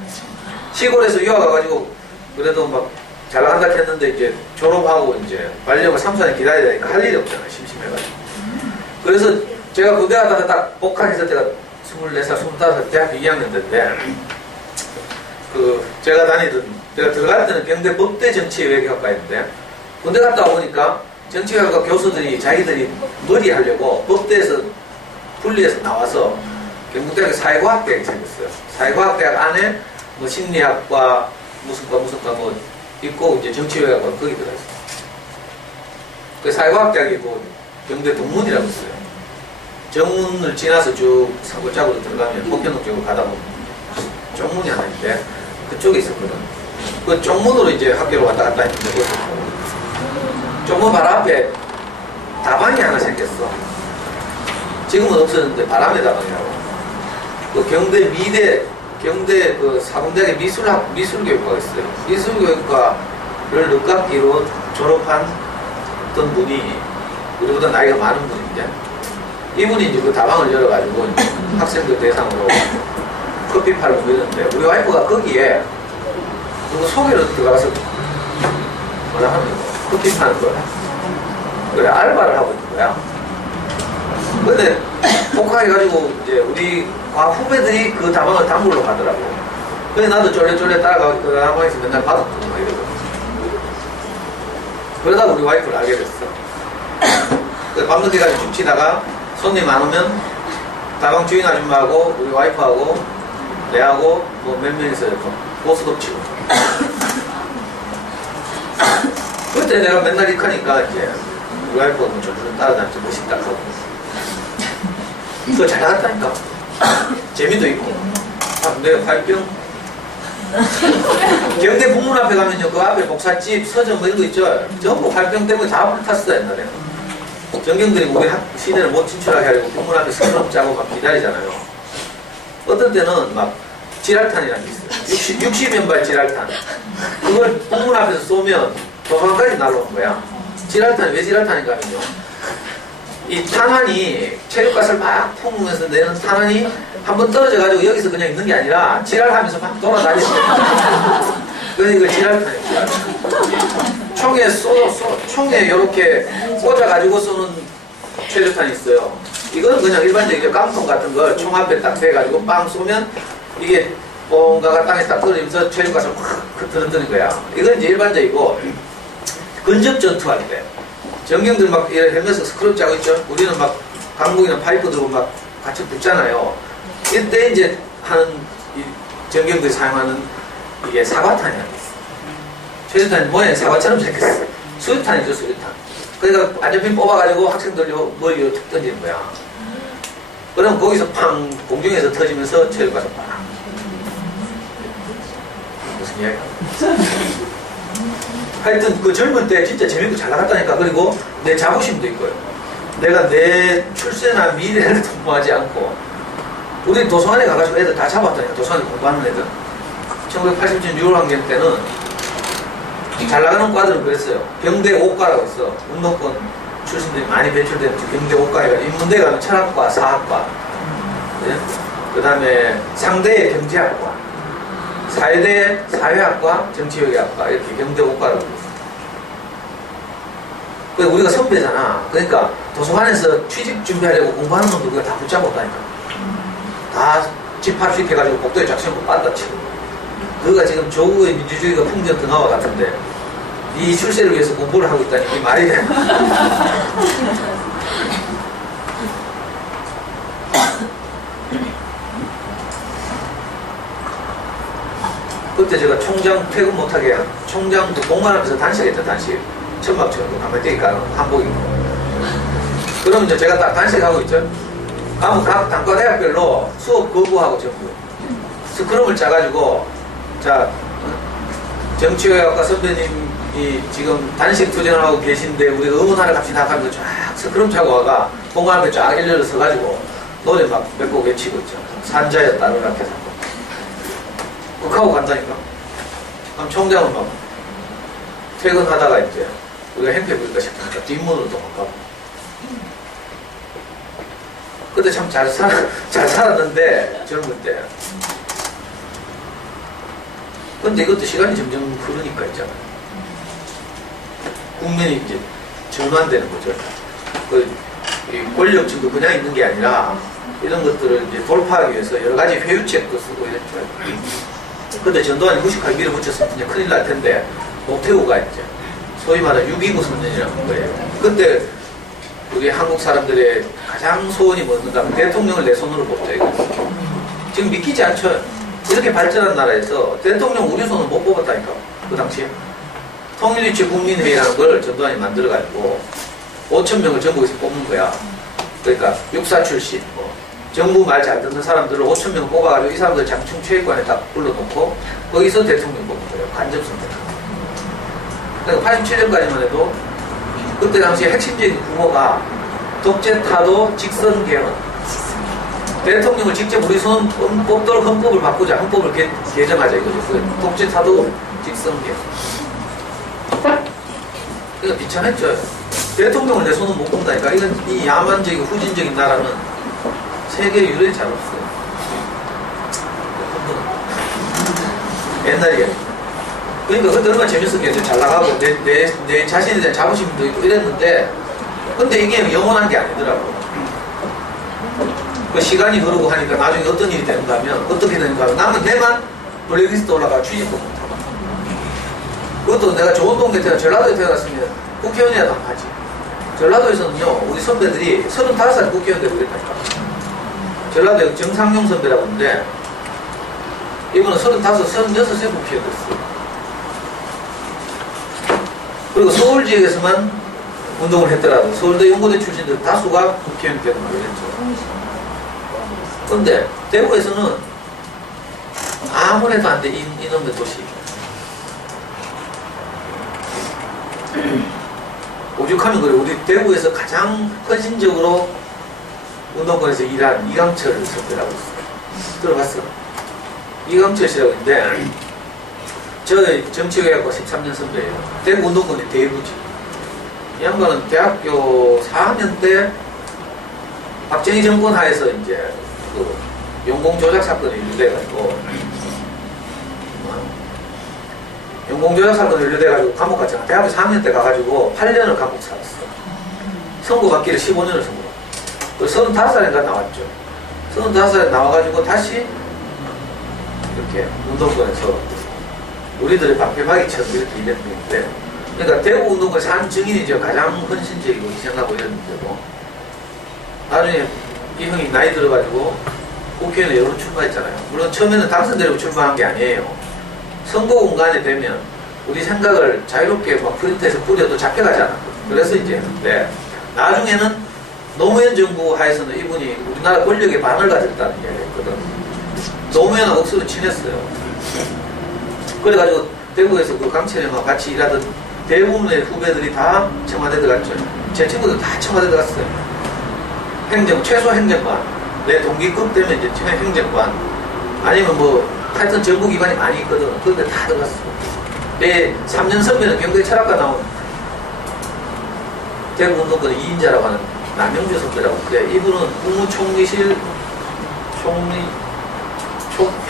시골에서 유학 가가지고 그래도 막 잘 나간다 했는데 이제 졸업하고 이제 발령을 3, 4년 기다려야 되니까 할 일이 없잖아, 심심해가지고. 그래서 제가 군대 가다가 딱 복학했을 때가 24살, 25살 대학교 2학년 때인데 제가 들어갈 때는 경대 법대 정치외교학과였는데, 군대 갔다 오니까 정치외교학과 교수들이 자기들이 머리 하려고 법대에서 분리해서 나와서 경북대학에 사회과학대학이 생겼어요. 사회과학대학 안에 뭐 심리학과, 무슨 과 뭐 있고, 이제 정치외교학과 거기 들어있어요. 그 사회과학대학이 그 경대 동문이라고 있어요. 정문을 지나서 쭉 사고짝으로 들어가면 목현동 쪽으로 가다 보면 쪽문이 하나 있는데 그쪽에 있었거든. 그 쪽문으로 이제 학교로 왔다 갔다 했는데 쪽문 바로 앞에 다방이 하나 생겼어. 지금은 없었는데 바람의 다방이라고. 그 경대 그 사범대학의 미술교육과가 있어요. 미술교육과를 늦깎이로 졸업한 어떤 분이 우리보다 나이가 많은 분인데 이분이 이제 그 다방을 열어가지고 학생들 대상으로 커피 팔고 이러는데 우리 와이프가 거기에 누구 소개로 들어가서 뭐라 하는 거 커피 파는 거야. 그래 알바를 하고 있는 거야. 근데 복학해가지고 이제 우리 과 후배들이 그 다방을 단골로 가더라고. 그래서 나도 쫄래쫄래 따라가고 그 다방에서 맨날 받았거든 이러거든. 그러다 우리 와이프를 알게 됐어. 밤늦게까지 쭉 치다가 손님 안 오면 다방 주인 아줌마하고 우리 와이프하고 내하고 뭐 몇 명이서 보스톱 치고. 그때 내가 맨날 익하니까 이제 우리 와이프가 뭐 저주를 따라다니면서 멋있다 하고. 그거 잘 나갔다니까. 재미도 있고. 내가 발병. 경대 북문 앞에 가면요, 그 앞에 복사집, 서점 뭐 이런 거 있죠? 전부 발병 때문에 다 불탔어, 옛날에. 전경들이 우리 시내를 못 진출하게 하려고 북문 앞에 서점 짜고 막 기다리잖아요. 어떤 때는 막 지랄탄이라는 게 있어요. 60연발 지랄탄. 그걸 북문 앞에서 쏘면 도서관까지 날아오는 거야. 지랄탄이 왜 지랄탄인가 하면요. 이 탄환이 체육가스를 막 품으면서 내는 탄환이 한번 떨어져가지고 여기서 그냥 있는 게 아니라 지랄하면서 막 돌아다니죠. 그래서 이거 지랄탄이에요. 총에 이렇게 꽂아가지고 쏘는 최저탄이 있어요. 이거는 그냥 일반적인 깡통 같은 걸 총 앞에 딱 대가지고 빵 쏘면 이게 뭔가가 땅에 딱 떨어지면서 최저가스를 확 들어뜨는 거야. 이건 이제 일반적이고 근접 전투할 때 전경들 막 헬멧에 스크럽 짜고 있죠. 우리는 막 강목이나 파이프 들고 막 같이 붙잖아요. 이때 이제 하는 이 전경들이 사용하는 이게 사과탄이라는 게 있어요. 최저탄이 모양이 사과처럼 생겼어. 수류탄이죠, 수류탄. 그러니까 안전핀 뽑아가지고 학생들 머리로 툭 던지는 거야. 그럼 거기서 팡 공중에서 터지면서 체육가서 팡. 무슨 이야기야? 하여튼 그 젊을 때 진짜 재밌고 잘 나갔다니까. 그리고 내 자부심도 있고요. 내가 내 출세나 미래를 도모하지 않고 우리 도서관에 가가지고 애들 다 잡았다니까. 도서관에 공부하는 애들 1987년 6월 학년 때는 잘 나가는 과들은 그랬어요. 경대 5과라고 있어. 운동권 출신들이 많이 배출된 경대 5과가 인문대 가면 철학과, 사학과, 네? 그 다음에 상대의 경제학과, 사회대 사회학과, 정치외교학과 이렇게 경대 5과라고 있어요. 그래서 우리가 선배잖아. 그러니까 도서관에서 취직 준비하려고 공부하는 놈들 우리가 다 붙잡고 없다니까. 다 집합식 해가지고 복도에 작성고 빤다치고. 그거가 지금 조국의 민주주의가 풍전 등화와 같은데 이 출세를 위해서 공부를 하고 있다니 이 말이 돼. 그때 제가 총장 퇴근 못하게 총장 공관 앞에서 단식했죠. 단식. 천막처럼 가만히 뛰니까 한복 입고. 그러면 이제 제가 딱 단식하고 있죠. 가면 각 단과대학별로 수업 거부하고 전부 스크럼을 짜가지고 자 정치외교학과 선배님이 지금 단식 투쟁을 하고 계신데 우리가 응원하러 갑시다 하면서 쫙 스크럼 차고 와가 공간 앞에 쫙 일렬로 서가지고 노래 막 몇 곡 외치고 있죠. 산자여 따르라 해서 꼭 하고 간다니까. 그럼 총장은 막 퇴근하다가 이제 우리가 행패 부릴까 싶으니까 뒷문으로 도망가고. 그때 참 잘 살았는데 젊을 때. 근데 이것도 시간이 점점 흐르니까 있잖아요. 국민이 이제 전환되는 거죠. 그 권력층도 그냥 있는 게 아니라 이런 것들을 이제 돌파하기 위해서 여러 가지 회유책도 쓰고 이랬죠. 근데 전두환이 무식하게 밀어붙였으면 그냥 큰일 날 텐데 노태우가 이제 소위 말하는 6.29 선전이라는 거예요. 그때 우리 한국 사람들의 가장 소원이 뭐였는가 하면 대통령을 내 손으로 뽑자 이거예요. 지금 믿기지 않죠? 이렇게 발전한 나라에서 대통령 우리 손으로 못 뽑았다니까 그 당시에. 통일일치 국민회의라는 걸 전두환이 만들어가지고 5,000명을 전국에서 뽑는 거야. 그러니까 육사 출신, 정부 말 잘 듣는 사람들을 5,000명 뽑아가지고 이 사람들 장충 체육관에 다 불러놓고 거기서 대통령 뽑는 거예요. 간접선택. 그러니까 87년까지만 해도 그때 당시에 핵심적인 구호가 독재 타도 직선 개헌. 대통령을 직접 우리 손 뽑도록 헌법을 바꾸자. 헌법을 개정하자 이거죠. 독재 타도 직선 개헌. 그러니까 비참했죠. 대통령을 내 손은 못 본다니까. 이건 이 야만적이고 후진적인 나라는 세계 유례 잘 없어요. 옛날에. 그러니까 그때 얼마나 재밌었겠죠. 잘 나가고 내 자신에 대한 자부심도 있고 이랬는데 근데 이게 영원한 게 아니더라고. 그 시간이 흐르고 하니까 나중에 어떤 일이 되는가 하면 어떻게 되는가 하면 나는 내만 블랙리스트 올라가 취직도 못하고 그것도 내가 좋은 동네 태어나 전라도에 태어났으면 국회의원이라도 안 하지. 전라도에서는요 우리 선배들이 35살 국회의원 되고 그랬다니까. 전라도에 정상용 선배라고 하는데 이분은 35, 36세 국회의원 됐어요. 그리고 서울 지역에서만 운동을 했더라도 서울대 연고대 출신들 다수가 국회의원 되는 걸 했죠. 그런데 대구에서는 아무래도 안 돼. 이놈의 도시. 오죽하면 그래. 우리 대구에서 가장 헌신적으로 운동권에서 일한 이강철 선배라고 있어요. 들어봤어? 이강철 씨라고 있는데 저 정치교육학과 13년 선배예요. 대구 운동권의 대부지. 이 양반은 대학교 4학년 때 박정희 정권 하에서 이제 그 용공 조작 사건에 연루돼가지고 용공 조작 사건에 연루돼가지고 감옥 갔잖아. 대학교 4학년 때 가가지고 8년을 감옥 살았어. 선고 받기를 15년을 선고. 그래서 35살인가 나왔죠. 35살에 나와가지고 다시 이렇게 운동권에서 우리들의 방패막이 쳐서 이렇게 일했는데 그러니까 대구 운동권에서 한 증인이 가장 헌신적이고 희생하고 이랬는데도 나중에 이 형이 나이 들어가지고 국회의원에 여러 번 출마했잖아요. 물론 처음에는 당선되려고 출마한 게 아니에요. 선거 공간에 되면 우리 생각을 자유롭게 막 프린트해서 뿌려도 잡혀가잖아. 그래서 이제 했는데 나중에는 노무현 정부 하에서는 이분이 우리나라 권력의 반을 가졌다는 이야기를 했거든. 노무현하고 억수로 친했어요. 그래가지고 대구에서 그 강철형하고 같이 일하던 대부분의 후배들이 다 청와대 들어갔죠. 제 친구들 다 청와대 들어갔어요. 최소 행정관. 내 동기급 되면 이제 행정관. 아니면 뭐, 하여튼 정부 기관이 많이 있거든. 그런데 다 들어갔어. 내 3년 선배는 경제 철학과 나온 대구 운동권 2인자라고 하는 남영주 선배라고. 그래. 이분은 국무총리실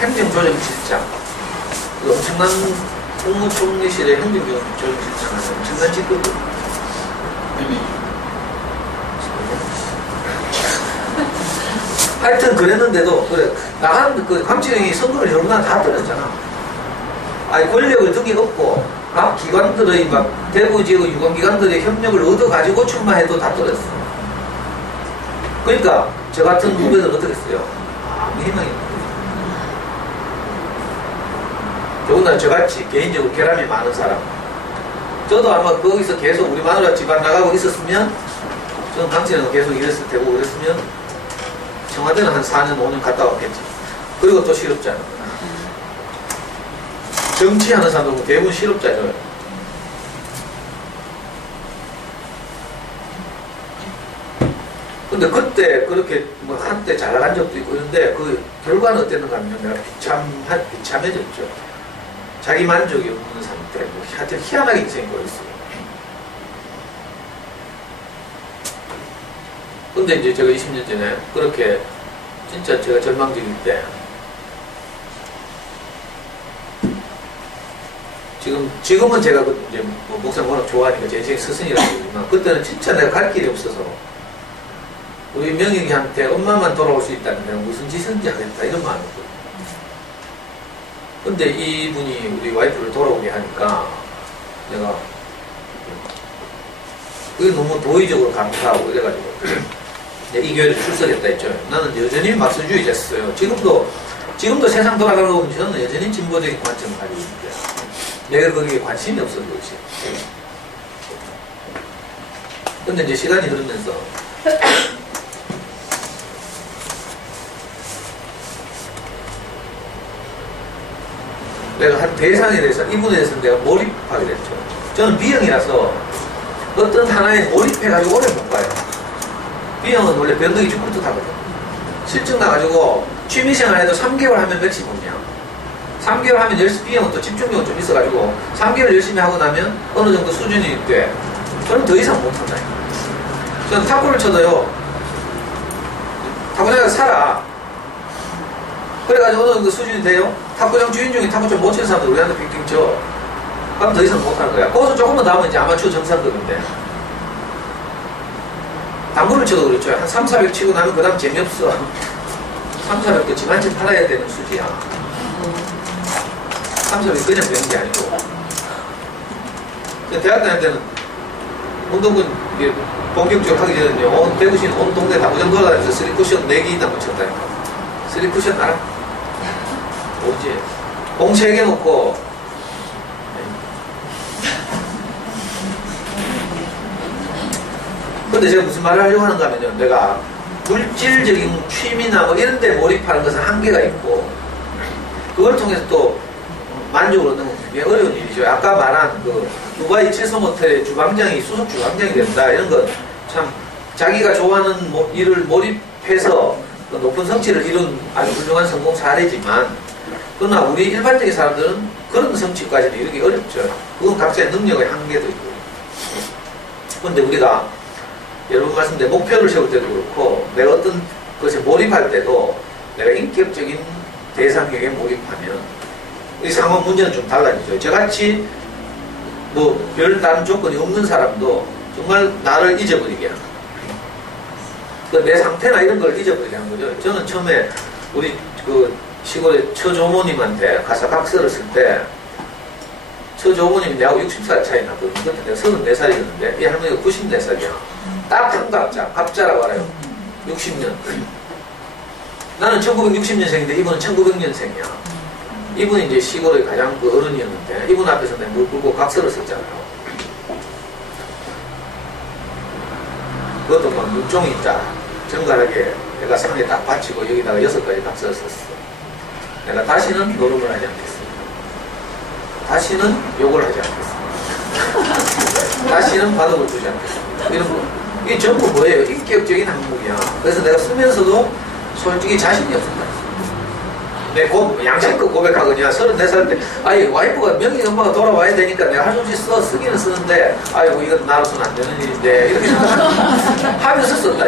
행정조정실장. 그 엄청난 국무총리실의 행정조정실장 하는 엄청난 직급이에요. 하여튼 그랬는데도 그래 나간 그 강철형이 선거를 여러 번 다 떨어졌잖아. 아니 권력을 등에 업고 각 기관들의 막 대구 지역 유관기관들의 협력을 얻어가지고 출마해도 다 떨어졌어. 그러니까 저 같은 후배들은 어떻게 했어요? 아무 희망이 없어요. 더군다나 저같이 개인적으로 결함이 많은 사람. 저도 아마 거기서 계속 우리 마누라 집안 나가고 있었으면 저는 강철형은 계속 일했을 테고 그랬으면 청와대는 한 4년, 5년 갔다 왔겠지. 그리고 또 실업자는. 정치하는 사람도 대부분 실업자죠. 근데 그때 그렇게 뭐 한때 잘 나간 적도 있고 그런데 그 결과는 어땠는가 하면 내가 비참해졌죠. 자기 만족이 없는 상태. 뭐 하여튼 희한하게 인생이 거였어요. 근데 이제 제가 20년 전에 그렇게 진짜 제가 절망적일 때 지금은 제가 이제 뭐 목사님 워낙 좋아하니까 제 인생 스승이라고 그러지만 그때는 진짜 내가 갈 길이 없어서 우리 명익이한테 엄마만 돌아올 수 있다면 내가 무슨 짓인지 하겠다 이런 마음이었거든요. 근데 이분이 우리 와이프를 돌아오게 하니까 내가 그게 너무 도의적으로 감사하고 이래가지고 이 교회를 출석했다 했죠. 나는 여전히 막스주의자였어요. 지금도 세상 돌아가는 거 보면 저는 여전히 진보적인 관점을 가지고 있는데 내가 거기에 관심이 없어서 그렇지. 근데 이제 시간이 흐르면서 내가 한 대상에 대해서 이분에 대해서 내가 몰입하게 됐죠. 저는 B형이라서 어떤 하나에 몰입해가지고 오래 못 가요. B형은 원래 변덕이 죽을 듯 하거든. 실증 나가지고 취미생활 해도 3개월 하면 며칠 보냐. 3개월 하면 열심히, B형은 또 집중력은 좀 있어가지고 3개월 열심히 하고 나면 어느 정도 수준이 돼. 저는 더 이상 못한다. 저는 탁구를 쳐도요, 탁구장에서 살아. 그래가지고 어느 정도 수준이 돼요. 탁구장 주인 중에 탁구 좀 못 치는 사람들 우리한테 빙빙 쳐. 그럼 더 이상 못하는 거야. 거기서 조금만 나오면 이제 아마추어 정상급인데. 당구를 쳐도 그렇죠. 한 3, 400 치고 나면 그 다음 재미없어. 3, 400도 집 한 채 팔아야 되는 수지야. 3, 400 그냥 배우는 게 아니고. 대학 다닐 때는 운동은 이게 본격적으로 하기 전에는요, 대구시는 온 동네 당구장 돌아다니면서 3쿠션 4개 당구 쳤다니까. 3쿠션 알아? 뭐지? 공 3개 놓고 근데 제가 무슨 말을 하려고 하는가 하면요, 내가 물질적인 취미나 뭐 이런 데 몰입하는 것은 한계가 있고 그걸 통해서 또 만족을 얻는 건 굉장히 어려운 일이죠. 아까 말한 그 두바이 7성 호텔의 주방장이 수석 주방장이 된다 이런 건 참 자기가 좋아하는 일을 몰입해서 높은 성취를 이룬 아주 훌륭한 성공 사례지만 그러나 우리 일반적인 사람들은 그런 성취까지는 이루기 어렵죠. 그건 각자의 능력의 한계도 있고. 그런데 우리가 여러분 말씀대로 목표를 세울 때도 그렇고 내가 어떤 것에 몰입할 때도 내가 인격적인 대상에게 몰입하면 이 상황 문제는 좀 달라지죠. 저같이 뭐 별 다른 조건이 없는 사람도 정말 나를 잊어버리게 하는 내 상태나 이런 걸 잊어버리게 하는 거죠. 저는 처음에 우리 그 시골의 처조모님한테 가서 각서를 쓸 때 처조모님이 내하고 60살 차이 나거든요. 그때 내가 34살이었는데 이 할머니가 94살이야. 딱 한 갑자, 갑자라고 알아요. 60년. 나는 1960년생인데 이분은 1900년생이야. 이분이 이제 시골의 가장 그 어른이었는데 이분 앞에서 내가 물 끓고 각서를 썼잖아요. 그것도 막 6종이 있다. 정갈하게 내가 상에 딱 받치고 여기다가 6가지 각서를 썼어. 내가 다시는 노름을 하지 않겠습니다. 다시는 욕을 하지 않겠습니다. 다시는 바둑을 두지 않겠습니다. 이런 거. 이게 전부 뭐예요? 인격적인 항목이야. 그래서 내가 쓰면서도 솔직히 자신이 없었다. 내 양심껏 고백하거든요. 34살 때, 아이, 와이프가 명희 엄마가 돌아와야 되니까 내가 할 수 없이 쓰기는 쓰는데, 아이고, 이건 나로서는 안 되는 일인데, 이렇게 하면서 썼다.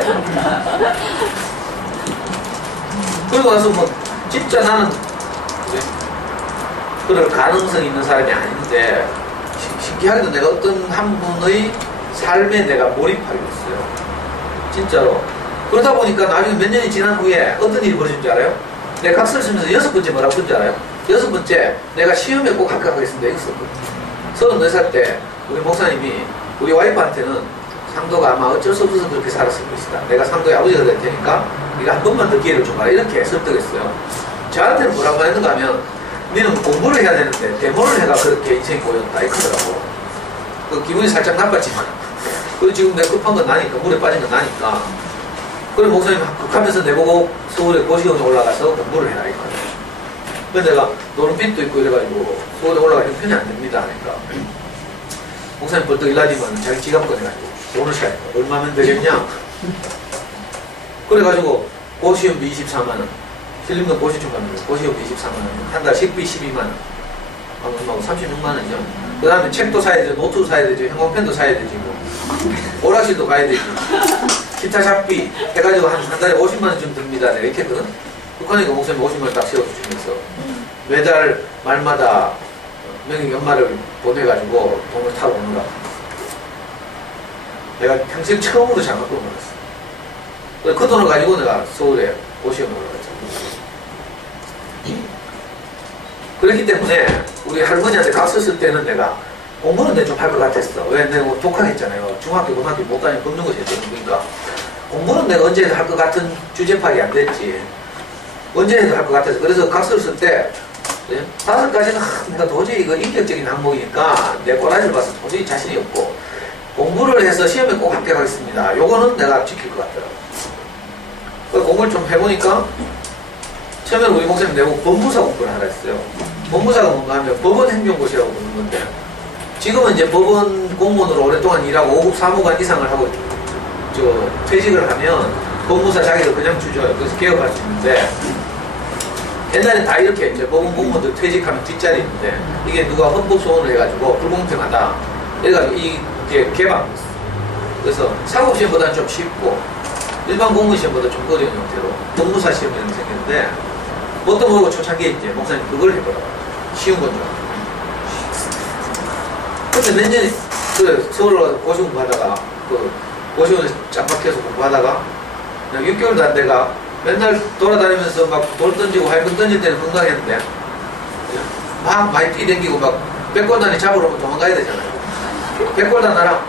그리고 나서 뭐, 진짜 나는, 그럴 가능성이 있는 사람이 아닌데, 신기하게도 내가 어떤 한 분의 삶에 내가 몰입하게 됐어요. 진짜로. 그러다 보니까 나중에 몇 년이 지난 후에 어떤 일이 벌어진 줄 알아요? 내가 각서를 쓰면서 6번째 뭐라고 쓴 줄 알아요? 6번째 내가 시험에 꼭 합격하겠습니다. 이거 썼거든요. 34살 때 우리 목사님이 우리 와이프한테는 상도가 아마 어쩔 수 없어서 그렇게 살았을 것이다. 내가 상도의 아버지가 될 테니까 네가 한 번만 더 기회를 줘봐라. 이렇게 설득했어요. 저한테는 뭐라고 했는가 하면 너는 공부를 해야 되는데 데모를 해가 그렇게 인생이 꼬였다. 이거더라고. 그 기분이 살짝 나빴지만 그리고 지금 내가 급한 건 나니까 물에 빠진 건 나니까 그래 목사님 극하면서 내보고 서울에 고시원에 올라가서 공부를 해라 이거예요. 그래서 내가 노름빛도 있고 이래가지고 서울에 올라가 형편이 안 됩니다 하니까 목사님 벌떡 일하지만 자기 지갑 꺼내가지고 돈을 사야 돼. 얼마면 되겠냐? 그래가지고 고시원비 24만원 필름도 고시촌 가면 고시원비 24만원 한 달 식비 12만원 얼마고 36만원이죠. 그 다음에 책도 사야 되죠. 노트도 사야 되죠. 형광펜도 사야 되지 뭐. 오락실도 가야 되지. 기타 잡비 해가지고 한 달에 50만원 좀 듭니다. 내가 이렇게 했거든. 북한이니까 목사님 50만원 딱 세워주시면서 매달 말마다 명희 엄마를 보내가지고 돈을 타고 오느라 내가 평생 처음으로 장학금을 받았어. 그 돈을 가지고 내가 서울에 고시원에 올라갔죠. 그렇기 때문에 우리 할머니한테 각 썼을 때는 내가 공부는 내가 좀 할 것 같았어. 왜? 내가 뭐 독학했잖아요. 중학교, 고등학교 못 다니고 걷는 것이 했거든. 그러니까 공부는 내가 언제 해도 할 것 같은 주제 파악이 안 됐지. 언제 해도 할 것 같아서. 그래서 각서를 쓸 때 5가지는 내가 도저히 이거 인격적인 항목이니까 내 꼬라지를 봐서 도저히 자신이 없고 공부를 해서 시험에 꼭 합격하겠습니다. 요거는 내가 지킬 것 같더라고. 그래서 공부를 좀 해보니까 처음에는 우리 목사님 내고 법무사 공부를 하라 했어요. 법무사가 뭔가 하면 법원행정고시라고 부르는 건데 지금은 이제 법원 공무원으로 오랫동안 일하고 5급 사무관 이상을 하고 퇴직을 하면 법무사 자기를 그냥 주죠. 그래서 개업할 수 있는데 옛날에 다 이렇게 했죠. 법원 공무원들 퇴직하면 뒷자리 있는데 이게 누가 헌법소원을 해가지고 불공평하다 이래가지고 이게 개방됐어. 그래서 사법시험보다는 좀 쉽고 일반 공무원 시험보다 좀 어려운 형태로 법무사 시험이 생겼는데 뭣도 모르고 초창기에 이제 목사님 그걸 해보라고 쉬운 건 좀. 근데 몇 년이 서울로 가서 고시 공부하다가 고시원에 짱박혀서 공부하다가 6개월도 안 돼가 맨날 돌아다니면서 막 돌 던지고 활금 던질 때는 건강했는데 막 많이 뛰댕기고 막 백골단이 잡으러 오면 도망가야 되잖아요. 백골단 나랑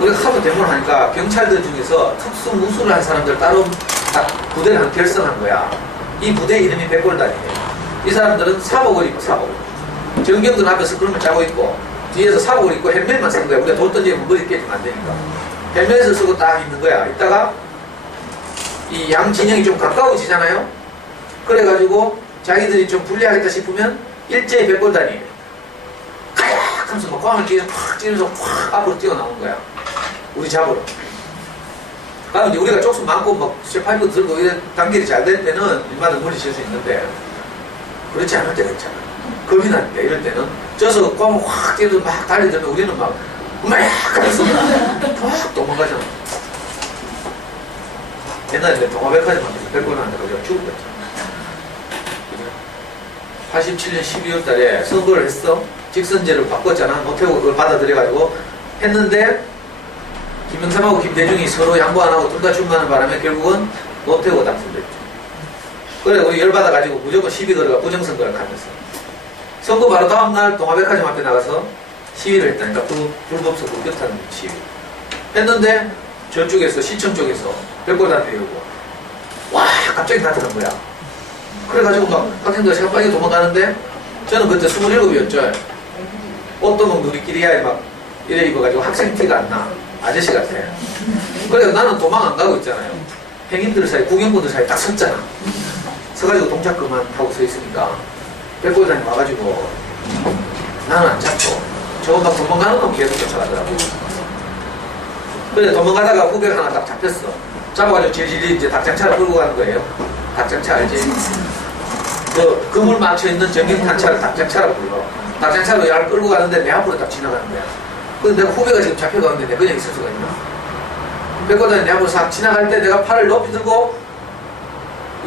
우리가 하도 데모를 하니까 경찰들 중에서 특수 무술을 한 사람들 따로 딱 부대를 한 결성한 거야. 이 부대 이름이 백골단이에요. 이 사람들은 사복을 입고 사복. 정경들 앞에서 그런 걸 짜고 있고 뒤에서 사복을 입고 헬멧만 쓴 거야. 우리가 돌 던지면 머리 깨지면 안 되니까. 헬멧을 쓰고 딱 있는 거야. 이따가 이 양 진영이 좀 가까워지잖아요. 그래가지고 자기들이 좀 불리하겠다 싶으면 일제히 백골단이에요. 가야! 하면서 막 꽝을 확 찌르면서 확 앞으로 뛰어나온 거야. 우리 잡으러. 그럼 이제 우리가 쪽수 많고 막 쇠파이프 들고 이런 단결이 잘 될 때는 일반을 물리칠 수 있는데 그렇지 않을 때가 있잖아. 겁이 날 때 이럴 때는 쪄서 꽝을 확 찌르면서 막 달리들면 우리는 막 하면서 확 도망가잖아. 옛날에 내 동화백화점한테 백골단한테 그냥 죽을 뻔했잖아. 87년 12월 달에 선거를 했어. 직선제를 바꿨잖아. 노태우가 그걸 받아들여가지고 했는데 김영삼하고 김대중이 서로 양보 안 하고 둘 다 출마하는 바람에 결국은 노태우가 당선됐죠. 그래 우리 열받아가지고 무조건 시비 걸어가 부정선거를 하면서 선거 바로 다음날 동화백화점 앞에 나가서 시위를 했다니까. 불법성 불격하는 시위 했는데 저쪽에서 시청 쪽에서 백골단 배우고 와 갑자기 나타난 거야. 그래가지고 막 학생들 새빨리 도망가는데 저는 그때 27이었죠. 옷도 막 누리끼리야 막 이래 입어가지고 학생 티가 안 나. 아저씨 같아. 그래서 나는 도망 안 가고 있잖아요. 행인들 사이, 구경꾼들 사이 딱 섰잖아. 서가지고 동작 그만 하고 서 있으니까 백골단이 와가지고 나는 안 잡고 저거 막 도망가는 놈 계속 쫓아가더라고. 그래 도망가다가 후배가 하나 딱 잡혔어. 잡아가지고 질질 이제 닭장차를 끌고 가는 거예요. 닭장차 알지? 그 그물 막혀있는 전기탄차를 닭장차라고 불러. 닭장차로 야를 끌고 가는데 내 앞으로 딱 지나가는 거야. 근데 내가 후배가 지금 잡혀가는데 내가 그냥 있을 수가 있나? 백골단이 내 앞으로 싹 지나갈 때 내가 팔을 높이 들고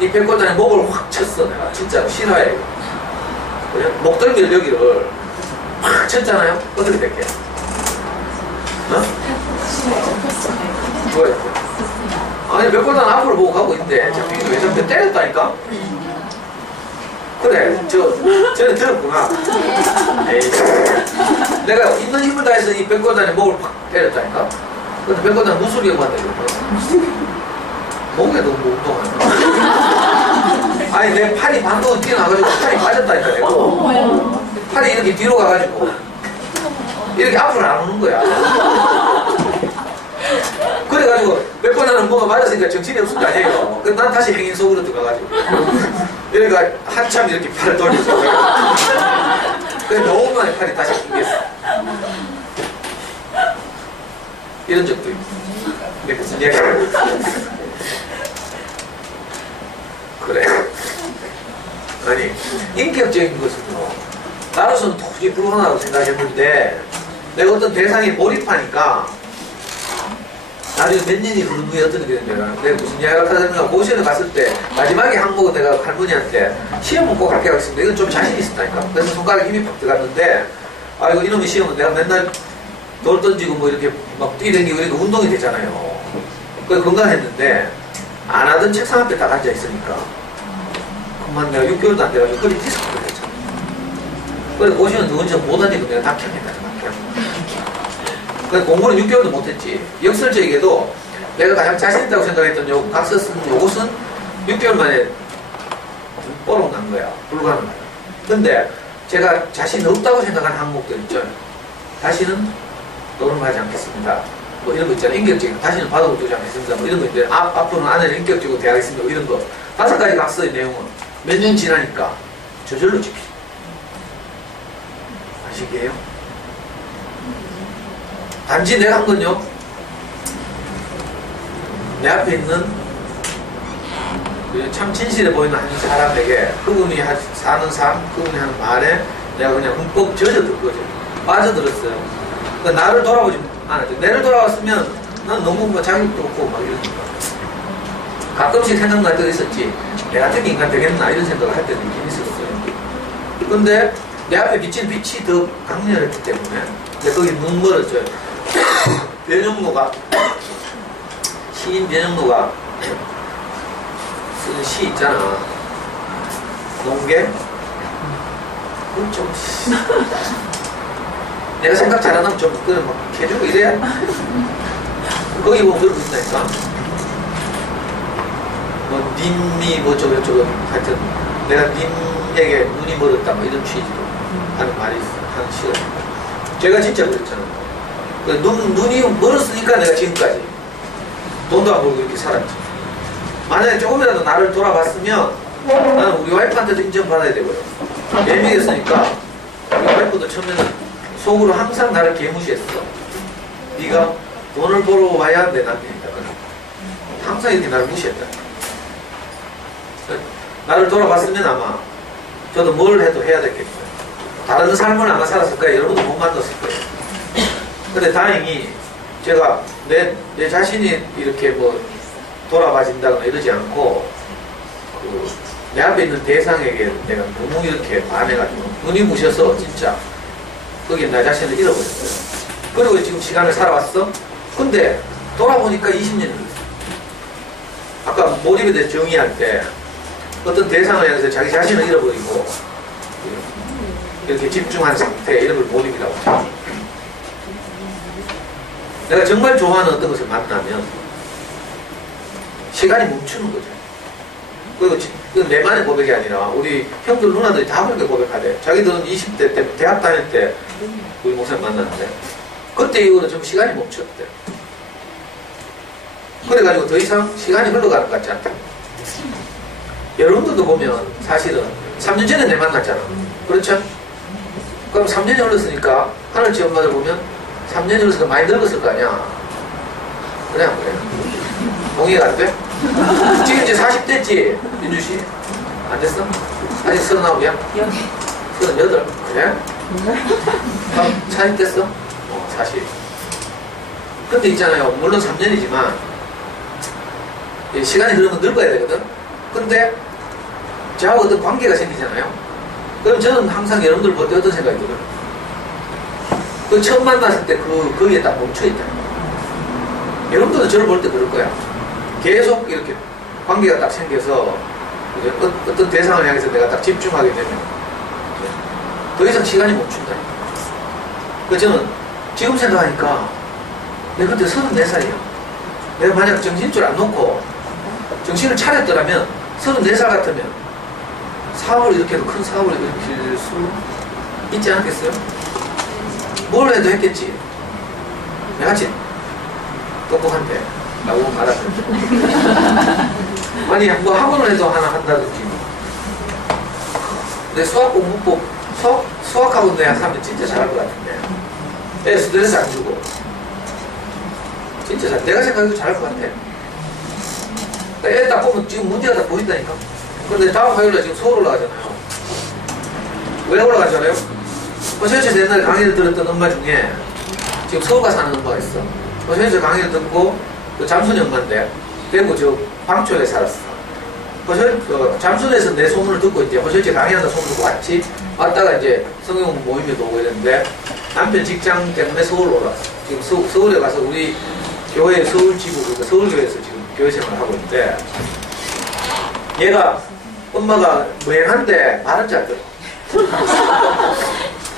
이 백골단의 목을 확 쳤어. 내가 진짜로 실화에 목덜미를 여기를 확 쳤잖아요. 어떻게 될게? 어? 뭐야? 아니 백골단 앞으로 보고 가고 있는데 저 삐도 왜 저렇게 때렸다니까? 그래 쟤는 들었구나. 에이, 내가 있는 힘을 다해서 이 백골단의 목을 팍 때렸다니까. 근데 백골단 무술이라고 한다 이거. 목에도 뭐 운동하나? 아니 내 팔이 반동을 뛰어나가지고 팔이 빠졌다니까 내가. 팔이 이렇게 뒤로 가가지고 이렇게 앞으로 안 오는 거야. 그래가지고 백골단은 뭐가 맞았으니까 정신이 없을 거 아니에요. 그래서 난 다시 행인 속으로 들어가가지고 그러니까 한참 이렇게 팔을 돌려서 그래서 너무 만에 팔이 다시 낑겼어. 이런 적도 있고. 근데 무슨 얘기야? 그래. 아니 인격적인 것은요 나로서는 도저히 불가능하다고 생각했는데 내가 어떤 대상에 몰입하니까 나중에 몇 년이 흐른 후에 어떻게 되는지 알아? 내가 무슨 이야기를 하자면 고시원에 갔을 때 마지막에 항목은 내가 할머니한테 시험은 꼭 합격하겠습니다. 이건 좀 자신 있었다니까. 그래서 손가락에 힘이 팍 들어갔는데 아 이거 이놈의 시험은 내가 맨날 돌 던지고 뭐 이렇게 막 뛰댕기고 이렇게 운동이 되잖아요. 그래서 건강했는데 안 하던 책상 앞에 딱 앉아 있으니까 엄마 내가 6개월도 안 돼가지고 허리 디스크를 했잖아. 그래서 오시면 누군지 못하니까 내가 낙형했다. 그래서 공부는 6개월도 못했지. 역설적에도 내가 가장 자신있다고 생각했던 요 각서 쓴 요것은 6개월 만에 뽀록 난 거야. 불가능하다. 근데 제가 자신 없다고 생각하는 항목들 있죠. 다시는 노름하지 않겠습니다. 뭐 이런 거 있잖아요. 인격적인 다시는 바닥을 두지 않겠습니다. 뭐 이런 거 있는데 앞으로는 아내를 인격적으로 대하겠습니다. 뭐 이런 거 5가지 각서의 내용은 몇 년 지나니까 저절로 집히죠. 아시게요? 단지 내가 한 건요, 내 앞에 있는 참 진실해 보이는 한 사람에게 그분이 사는 삶, 그분이 하는 말에 내가 그냥 흠뻑 젖어들 거죠. 빠져들었어요. 그러니까 나를 돌아보지 않았죠. 내를 돌아왔으면 난 너무 뭐 자격도 없고 막 이러니까. 가끔씩 생각날 때도 있었지. 내 같은 인간 되겠나 이런 생각을 할 때도 있긴 있었어요. 근데 내 앞에 비친 빛이 더 강렬했기 때문에 근데 거기 눈 멀었죠. 변형로가 시인 변형로가 쓰는 시 있잖아. 농계? 좀 내가 생각 잘하면 좀 그냥 막 해주고 이래야 거기 보면 그러고 있다니까. 뭐 님이 뭐 저거 하여튼 내가 님에게 눈이 멀었다 뭐 이런 취지로 하는 말이 하는 시가 제가 진짜 그랬잖아요. 눈이 멀었으니까 내가 지금까지 돈도 안 벌고 이렇게 살았지. 만약에 조금이라도 나를 돌아봤으면 나는 우리 와이프한테도 인정받아야 되고요. 매미였으니까 우리 와이프도 처음에는 속으로 항상 나를 개무시했어. 네가 돈을 벌어 와야 내 남편이다. 항상 이렇게 나를 무시했다. 나를 돌아봤으면 아마 저도 뭘 해도 해야 됐겠어요. 다른 삶을 아마 살았을 거예요. 여러분도 못 만났을 거예요. 근데 다행히 제가 내 자신이 이렇게 뭐 돌아봐진다거나 이러지 않고 내 앞에 있는 대상에게 내가 너무 이렇게 반해가지고 눈이 부셔서 진짜 거기에 나 자신을 잃어버렸어요. 그리고 지금 시간을 살아왔어? 근데 돌아보니까 20년이 됐어. 아까 몰입에 대해서 정의할 때 어떤 대상을 향해서 자기 자신을 잃어버리고 이렇게 집중한 상태 이런 걸 몰입이라고 하죠. 내가 정말 좋아하는 어떤 것을 만나면 시간이 멈추는 거죠. 그리고 내만의 고백이 아니라 우리 형들 누나들이 다 그렇게 고백하대. 자기들은 20대 때 대학 다닐 때 우리 목사님 만났는데 그때 이후로 좀 시간이 멈췄대. 그래가지고 더 이상 시간이 흘러가는 것 같지 않다. 여러분들도 보면 사실은 3년 전에 내 만났잖아. 그렇죠? 그럼 3년이 흘렀으니까 하늘지 엄마들 보면 3년이 흘렀으니까 많이 늙었을 거 아니야. 그래 안 그래? 동의가 안 돼? 지금 이제 40대지 민주씨? 안 됐어? 아직 39이야? 38? 그래? 그럼 40 됐어? 40. 근데 있잖아요. 물론 3년이지만 시간이 흐르면 늙어야 되거든. 근데 저하고 어떤 관계가 생기잖아요. 그럼 저는 항상 여러분들 볼 때 어떤 생각이 들어요? 그 처음 만났을 때 거기에 딱 멈춰있다. 여러분들도 저를 볼 때 그럴 거야. 계속 이렇게 관계가 딱 생겨서 어떤 대상을 향해서 내가 딱 집중하게 되면 더 이상 시간이 멈춘다. 그래서 저는 지금 생각하니까 내가 그때 34살이야. 내가 만약 정신줄 안 놓고 정신을 차렸더라면 34살 같으면 사업을 이렇게 해도 큰 사업을 일으킬 수 있지 않겠어요? 뭘 해도 했겠지. 내같이 똑똑한데 라고 말하면 아니 뭐 학원을 해도 하나 한다든지 내 수학 공부법 수학학원 내가 하면 진짜 잘할 것 같은데 애 스트레스 안 주고 진짜 내가 생각해도 잘할 것 같아. 애 딱 보면 지금 문제가 다 보인다니까. 근데 다음 화요일에 지금 서울 올라가잖아요. 왜 올라가잖아요? 저에서 옛날에 강의를 들었던 엄마 중에 지금 서울 가서 사는 엄마가 있어. 저에서 강의를 듣고 잠순이 엄마인데 대구 저 방초에 살았어. 잠순에서 내 소문을 듣고 있대. 호실제 강의한다 소문 듣고 왔지. 왔다가 이제 성경 모임에도 오고 이랬는데 남편 직장 때문에 서울로 올라왔어. 지금 서울에 가서 우리 교회 서울지부, 서울교회에서 지금 교회 생활을 하고 있는데 얘가 엄마가 맹한데 말은 잘 들어.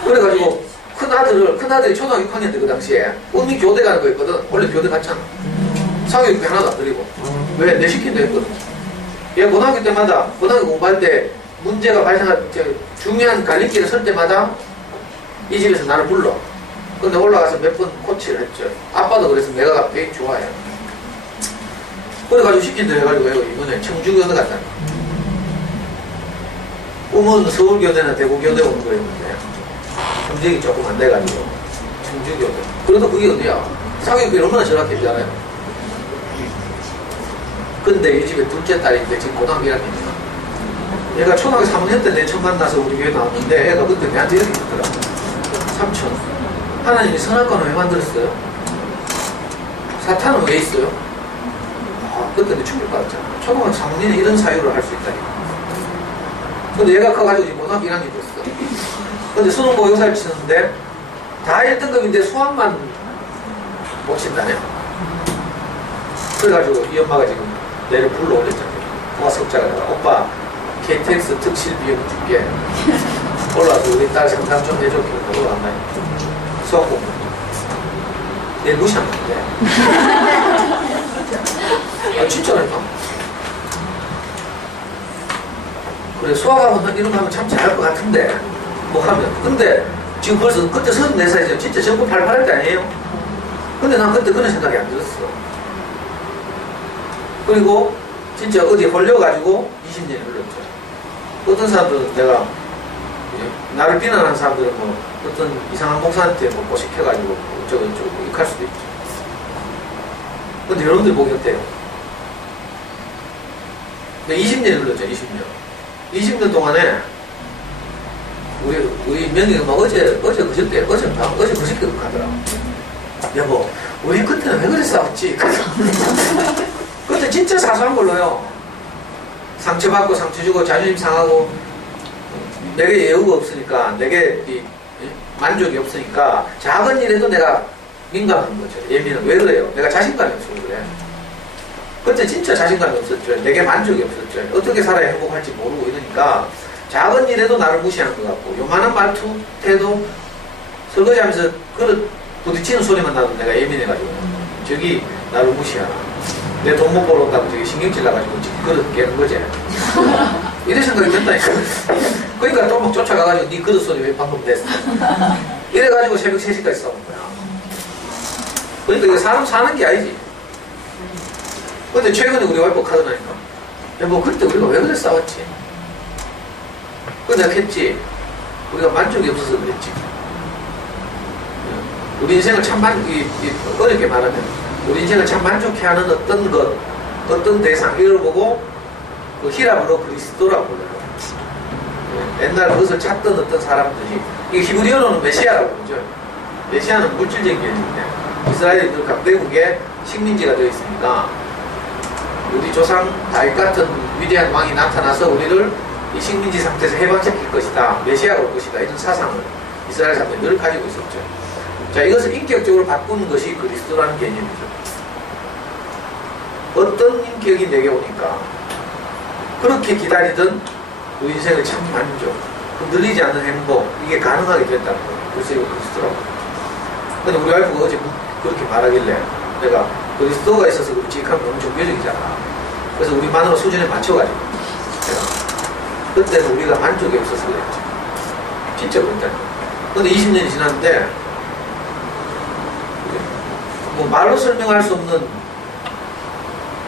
그래가지고 큰아들이 초등학교 6학년 때 그 당시에 음이 교대 가는 거였거든. 원래 교대 갔잖아. 상교육비 하나도 안 드리고. 왜? 내 시킨다 했거든. 얘 고등학교 때마다, 고등학교 공부할 때 문제가 중요한 갈림길에 설 때마다 이 집에서 나를 불러. 근데 올라가서 몇 번 코치를 했죠. 아빠도 그래서 내가 되게 좋아해. 그래가지고 시킨다 해가지고 이번에 청주교대 갔다니. 꿈은 서울교대나 대구교대 오는 거였는데 경쟁이 조금 안 돼가지고 청주교대. 그래도 그게 어디야? 상교육비 얼마나 절약했잖아요. 근데 이 집에 둘째 딸인데 지금 고등학교 1학년이야. 얘가 초등학교 3학년 때 내 처음 만나서 우리 교회 나왔는데 애가 그때 내한테 이렇게 있더라. 삼촌, 하나님이 선악과는 왜 만들었어요? 사탄은 왜 있어요? 아, 그때 내 충격받았잖아. 초등학교 3학년에 이런 사유를 할 수 있다니까. 근데 얘가 커가지고 지금 고등학교 1학년이 됐어. 근데 수능 모의고사를 치는데 다 1등급인데 수학만 못 친다네. 그래가지고 이 엄마가 지금 내를 불러올렸잖아요. 고맙습니다. 오빠 KTX 특실 비용 줄게. 올라와서 우리 딸 상담 좀 해줘. 그러고 올라왔나요? 수학 공부. 얘 무시하면 안 돼. 아, 진짜라니까. 그래, 수학하고 이런 거 하면 참 잘할 것 같은데, 뭐 하면. 근데 지금 벌써 그때 34살이죠. 진짜 전부 88할 때 아니에요? 근데 난 그때 그런 생각이 안 들었어. 그리고 진짜 어디 홀려가지고 20년이 흘렀죠. 어떤 사람들은 내가 나를 비난하는 사람들은 뭐 어떤 이상한 목사한테 뭐 꼬시켜가지고 저거 욕할 수도 있죠. 근데 여러분들 보기 어때요? 근데 20년이 흘렀죠. 20년 동안에 우리 명희가 막 어제 그저께 하더라. 여보, 우리 그때는 왜 그래 싸웠지? 그때 진짜 사소한 걸로요. 상처받고 상처 주고 자존심 상하고 내게 여유가 없으니까 내게 만족이 없으니까 작은 일에도 내가 민감한 거죠. 예민은 왜 그래요? 내가 자신감이 없어서 그래. 그때 진짜 자신감이 없었죠. 내게 만족이 없었죠. 어떻게 살아야 행복할지 모르고 이러니까 작은 일에도 나를 무시하는 것 같고 요만한 말투, 태도 설거지하면서 그릇 부딪히는 소리만 나도 내가 예민해가지고 저기 나를 무시하나. 내 돈 못 벌어온다고 저기 신경질 나가지고 그릇 깨는 거지. 이래 생각이 든다니까. 그러니까 또 막 쫓아가가지고 네 그릇 소리 왜 방금 냈어. 이래가지고 새벽 3시까지 싸운 거야. 그러니까 이게 사람 사는 게 아니지. 근데 최근에 우리 와이프 카드나니까 뭐 그때 우리가 왜 그래 싸웠지? 내가 했지. 우리가 만족이 없어서 그랬지. 우리 인생을 참 어렵게 말하면 우리 인생을 참 만족해하는 어떤 것, 어떤 대상 이걸 보고 그 히라브로 그리스도라고 불러요. 옛날 그것을 찾던 어떤 사람들이 이 히브리어로는 메시아라고 그러죠. 메시아는 물질적인 개념인데 이스라엘이 늘 강대국의 식민지가 되어 있으니까 우리 조상 다윗 같은 위대한 왕이 나타나서 우리를 이 식민지 상태에서 해방시킬 것이다. 메시아가 올 것이다. 이런 사상을 이스라엘 사람들이 늘 가지고 있었죠. 자, 이것을 인격적으로 바꾸는 것이 그리스도라는 개념이죠. 어떤 인격이 내게 오니까 그렇게 기다리던 우리 인생의 참 만족, 흔들리지 않는 행복, 이게 가능하게 됐다는 거예요. 그래서 이거 그리스도라고. 근데 우리 와이프가 어제 그렇게 말하길래 내가 그리스도가 있어서 그렇지 하면 너무 종교적이잖아. 그래서 우리 마누라 수준에 맞춰가지고 내가 그때는 우리가 만족이 없어서 그랬죠. 진짜 그랬다니까. 근데 20년이 지났는데 뭐 말로 설명할 수 없는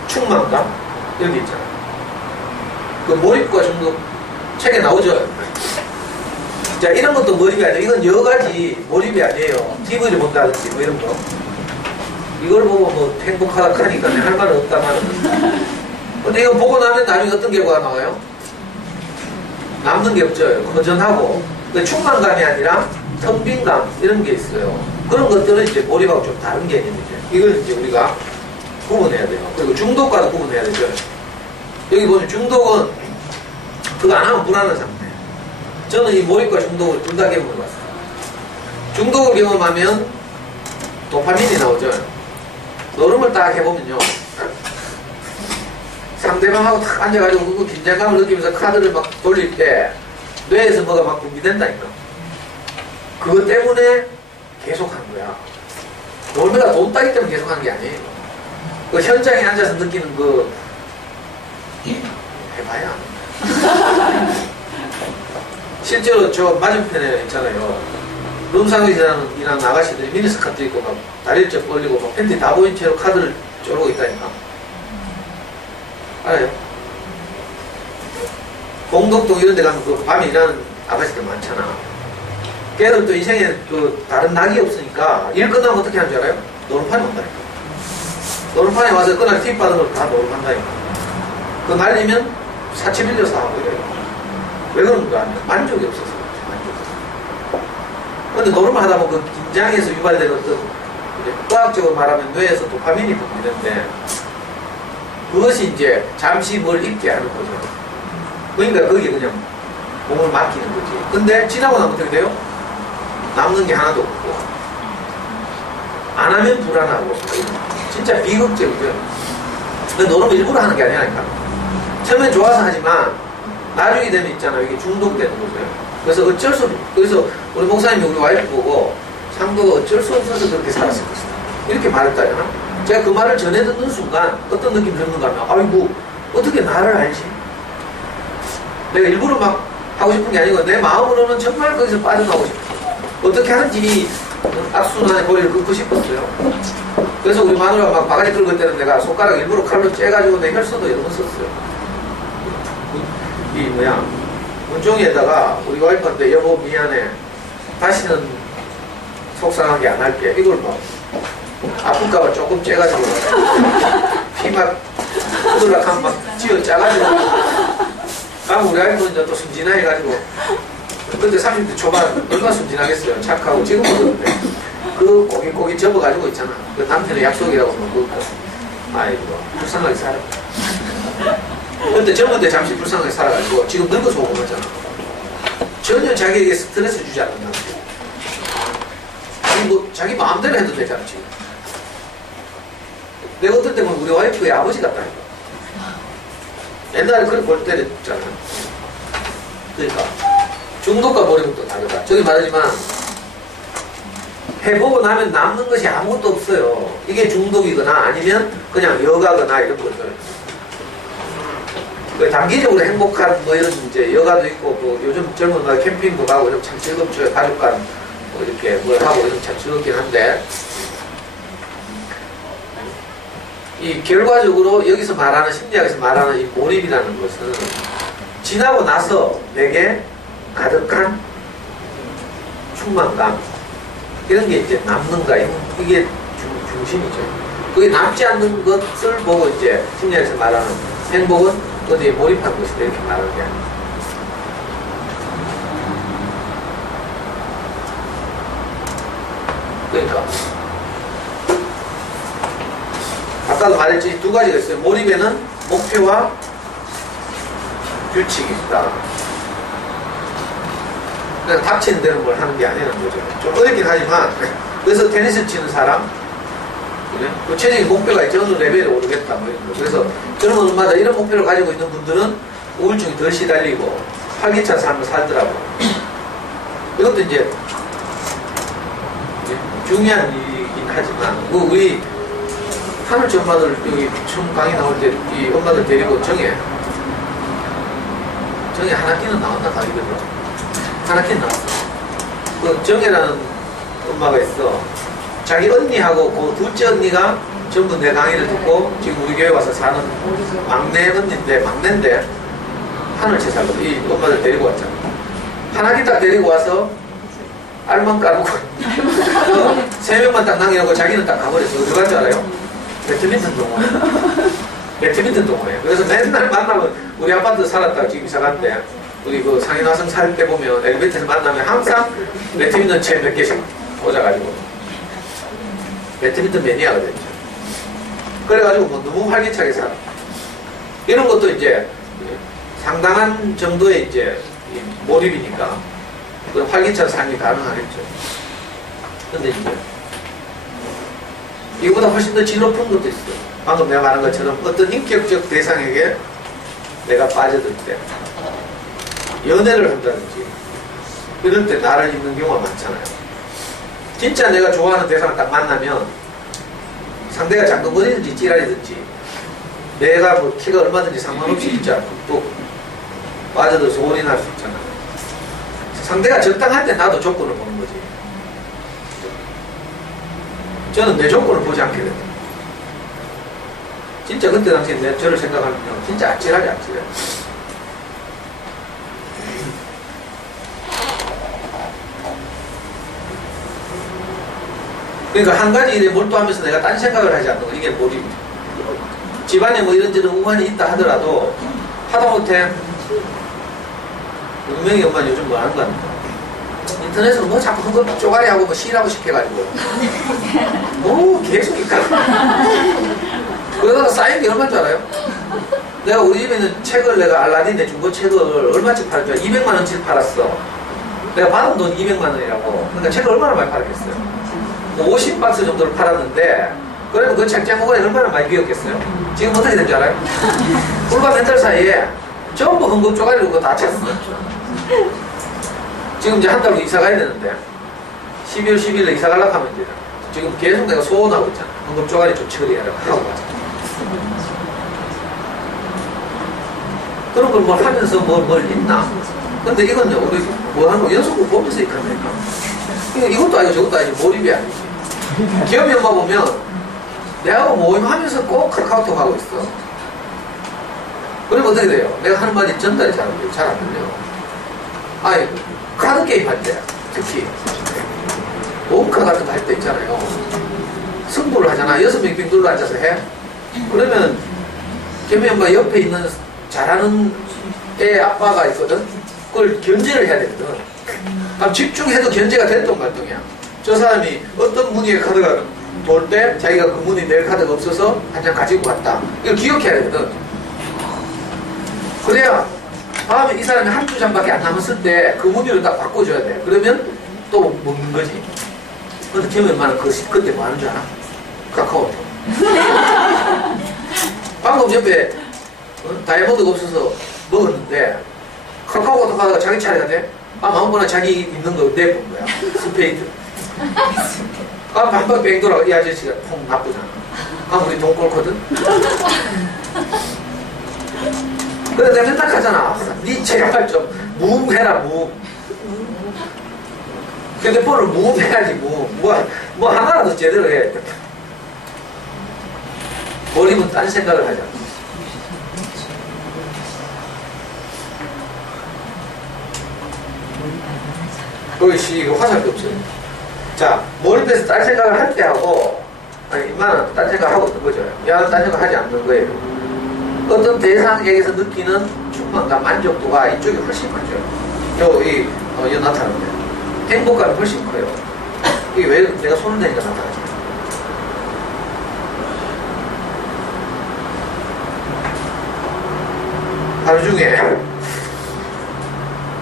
충만감? 이런 게 있잖아. 그 몰입과 중독 책에 나오죠. 자, 이런 것도 몰입이 아니에요. 이건 여러 가지 몰입이 아니에요. TV를 본다든지 뭐 이런 거. 이걸 보고 뭐 행복하다 하니까 할 말은 없다만. 근데 이거 보고 나면 나중에 어떤 결과가 나와요? 남는 게 없죠. 허전하고. 충만감이 아니라 텅빈감 이런 게 있어요. 그런 것들은 이제 몰입하고 좀 다른 개념이죠. 이걸 이제 우리가 구분해야 돼요. 그리고 중독과도 구분해야 되죠. 여기 보면 중독은 그거 안 하면 불안한 상태. 저는 이 몰입과 중독을 둘 다 경험해봤어요. 중독을 경험하면 도파민이 나오죠. 노름을 딱 해보면요. 상대방하고 탁 앉아가지고 그 긴장감을 느끼면서 카드를 막 돌릴 때 뇌에서 뭐가 막 분비된다니까. 그것 때문에 계속 하는 거야. 놀면가 돈 따기 때문에 계속 하는 게 아니에요. 그 현장에 앉아서 느끼는 그 해봐야. 실제로 저 맞은편에 있잖아요. 룸사무실에 일하는 아가씨들이 미니스커트 입고 막 다리를 쭉 벌리고 막 팬티 다 보인 채로 카드를 쪼르고 있다니까. 알아요? 공덕동 이런 데 가면 그 밤에 일하는 아가씨들 많잖아. 걔는 또 인생에 그 다른 낙이 없으니까 일 끝나면 어떻게 하는 줄 알아요? 노름판에 온다니까. 노름판에 와서 그날 팁 받은 걸 다 노름한다니까. 그거 날리면 사치 빌려서 하고 이래요. 왜 그런 거 아니야? 만족이 없어서 만족. 근데 노름을 하다 보면 그 긴장에서 유발되는 어떤 과학적으로 말하면 뇌에서 도파민이 분비되는데 그것이 이제 잠시 뭘 잊게 하는 거죠. 그러니까 거기에 그냥 몸을 맡기는 거지. 근데 지나고 나면 어떻게 돼요? 남는 게 하나도 없고 안 하면 불안하고 진짜 비극적이죠. 근데 노름을 일부러 하는 게 아니라니까. 처음엔 좋아서 하지만 나중에 되면 있잖아요. 이게 중독되는 거죠. 그래서 그래서 우리 목사님이 우리 와이프 보고 상도가 어쩔 수 없어서 그렇게 살았을 것이다. 이렇게 말했다잖아. 제가 그 말을 전해 듣는 순간 어떤 느낌이 드는가 하면 아이고 어떻게 나를 알지? 내가 일부러 막 하고 싶은 게 아니고 내 마음으로는 정말 거기서 빠져나오고 싶어. 어떻게 하는지 악순환의 고리를 끊고 싶었어요. 그래서 우리 마누라가 막 바가지 긁을 때는 내가 손가락 일부러 칼로 째가지고 내 혈서도 여러 번 썼어요. 이 뭐야 문종이에다가 우리 와이프한테 여보 미안해 다시는 속상하게 안 할게 이걸 막 아플까봐 조금 째가지고 피 막 흐들락하면 막 쥐어 짜가지고 그럼 우리 와이프는 이제 또 순진해가지고 근데 30대 초반 얼마나 순진하겠어요. 착하고 지금은 그런데 그 고기 접어가지고 있잖아. 그 남편의 약속이라고 그러고 아이고 불쌍하게 살았다. 근데 젊은 때 잠시 불쌍하게 살아가지고 지금 늙어서 오고 하잖아. 전혀 자기에게 스트레스 주지 않는다. 자기 마음대로 해도 되잖아 지금. 내가 어떨 때 보면 우리 와이프의 아버지 같다니까. 옛날에 그렇게 볼 때랬잖아. 그러니까 중독과 몰입은 또 다르다. 저기 말하지만 해보고 나면 남는 것이 아무것도 없어요. 이게 중독이거나 아니면 그냥 여가거나 이런 것들. 단기적으로 행복한 뭐 이런 이제 여가도 있고 뭐 요즘 젊은 날 캠핑도 가고 이런 참 즐겁죠. 가족간 뭐 이렇게 뭘 하고 이런 참 즐겁긴 한데 이 결과적으로 여기서 말하는 심리학에서 말하는 이 몰입이라는 것은 지나고 나서 내게 가득한 충만감 이런 게 이제 남는가 이게 중심이죠. 그게 남지 않는 것을 보고 이제 심리학에서 말하는 행복은 어디에 몰입한 것이다 이렇게 말하는 게 아니에요. 그러니까 아까도 말했지 두 가지가 있어요. 몰입에는 목표와 규칙이 있다. 그냥 닥치는 대로 뭘 하는 게 아니라는 거죠. 좀 어렵긴 하지만 그래서 테니스 치는 사람 구체적인 목표가 있죠. 어느 레벨에 오르겠다 뭐 이런 거. 그래서 젊은 엄마들 이런 목표를 가지고 있는 분들은 우울증이 덜 시달리고 활기찬 삶을 살더라고요. 이것도 이제 중요한 일이긴 하지만 우리 하늘치 엄마들 여기 처음 강의 나올 때 이 엄마들 데리고 정에 한 학기는 나왔나 강의거든요. 한 학기는 나왔어. 그 정혜라는 엄마가 있어. 자기 언니하고 그 둘째 언니가 전부 내 강의를 듣고 지금 우리 교회 와서 사는 막내 막내인데 하늘채 살거든. 이 엄마들 데리고 왔잖아. 한 학기 딱 데리고 와서 알만 까놓고 3명만 딱 남겨놓고 자기는 딱 가버렸어. 어디 갈 줄 알아요? 배드민턴 동호회. 그래서 맨날 만나면 우리 아파트 살았다가 지금 이사 갔는데 우리 그 상인화성 살 때 보면 엘리베이터에서 만나면 항상 배드민턴 채 몇 개씩 꽂아가지고 배드민턴 매니아가 됐죠. 그래가지고 뭐 너무 활기차게 살아. 이런 것도 이제 상당한 정도의 이제 몰입이니까 그 활기찬 삶이 가능하겠죠. 근데 이제 이거보다 훨씬 더 질 높은 것도 있어요. 방금 내가 말한 것처럼 어떤 인격적 대상에게 내가 빠져들 때 연애를 한다든지 이럴 때 나를 잊는 경우가 많잖아요. 진짜 내가 좋아하는 대상을 딱 만나면 상대가 장동건이든지 찌라리든지 내가 뭐 키가 얼마든지 상관없이 진짜 또 빠져들어서 올인할 수 있잖아요. 상대가 적당할 때 나도 조건을 보는 거지. 저는 내 조건을 보지 않게 됩니다. 진짜 그때 당시에 저를 생각하면 진짜 아찔하게 아찔해. 그러니까 한 가지 일에 몰두하면서 내가 딴 생각을 하지 않는 거, 이게 몰입이죠. 집안에 뭐 이런저런 우환이 있다 하더라도 하다못해 운명이 엄마는 요즘 뭐 하는 거 아닙니까? 인터넷으로 뭐 자꾸 그거 쪼가리하고 뭐 시라고 시켜가지고 오 계속 있다. 그러다가 쌓인 게 얼마인 줄 알아요? 내가 우리 집에 있는 책을 내가 알라딘 내준 거 책을 얼마씩 팔았죠? 200만 원치 팔았어. 내가 받은 돈 200만 원이라고. 그러니까 책을 얼마나 많이 팔았겠어요? 50박스 정도를 팔았는데 그러면 그 책 제목에 얼마나 많이 비었겠어요? 지금 어떻게 된 줄 알아요? 불과 몇 달 사이에 전부 헌금 쪼가리로 그거 다 쳤어. 지금 이제 한 달 후 이사 가야 되는데 12월 10일에 이사 가려고 하면 이제 지금 계속 내가 소원하고 있잖아. 헌금 쪼가리 좀 처리하라고 하고 가자. 그런 걸 뭘 하면서 뭘 있나? 근데 이건요, 우리 뭐 하는 거 연속으로 보면서 이렇게하니까 이것도 아니고 저것도 아니고 몰입이 아니지. 기업이 엄마 보면 내하고 모임하면서 꼭 카카오톡 하고 있어. 그러면 어떻게 돼요? 내가 하는 말이 전달이 잘 안 돼요. 잘 안 들려. 아니, 카드게임 할 때, 특히 원카 같은 거 할 때 있잖아요. 승부를 하잖아. 6명이 빙 둘러 앉아서 해. 그러면 기업이 엄마 옆에 있는 잘하는 애 아빠가 있거든. 그걸 견제를 해야 되거든. 그럼 집중해도 견제가 됐던 말동이야. 저 사람이 어떤 무늬의 카드가 돌 때 자기가 그 무늬 낼 카드가 없어서 한 장 가지고 갔다. 이걸 기억해야 되거든. 그래야 다음에 이 사람이 한두 장밖에 안 남았을 때 그 무늬를 딱 바꿔줘야 돼. 그러면 또 먹는 거지. 근데 기억이 엄마는 그때 뭐 하는 줄 알아? 카카오톡. 방금 옆에 다이아몬드가 없어서 먹었는데 카카오톡 하다가 자기 차례가 돼? 아무거나 자기 있는 거 내본 거야. 스페이드. 한번 뺑 돌아가. 이 아저씨가 통 나쁘잖아. 우리 돈 꼴거든? 그래, 내가 맨날 하잖아. 니 제발 좀 무음해라, 무음. 휴대폰을 무음해야지, 무음. 뭐 하나라도 제대로 해. 몰입은 딴 생각을 하자. 그것이 이거 화살도 없어요. 자, 몰입해서 딴 생각을 할 때 하고, 아니, 이만은 딴 생각을 하고 있는 거죠. 야, 딴 생각 하지 않는 거예요. 어떤 대상에게서 느끼는 충만감, 만족도가 이쪽이 훨씬 크죠. 이 나타나는데. 행복감이 훨씬 커요. 이게 왜 내가 손을 내니까 나타나죠.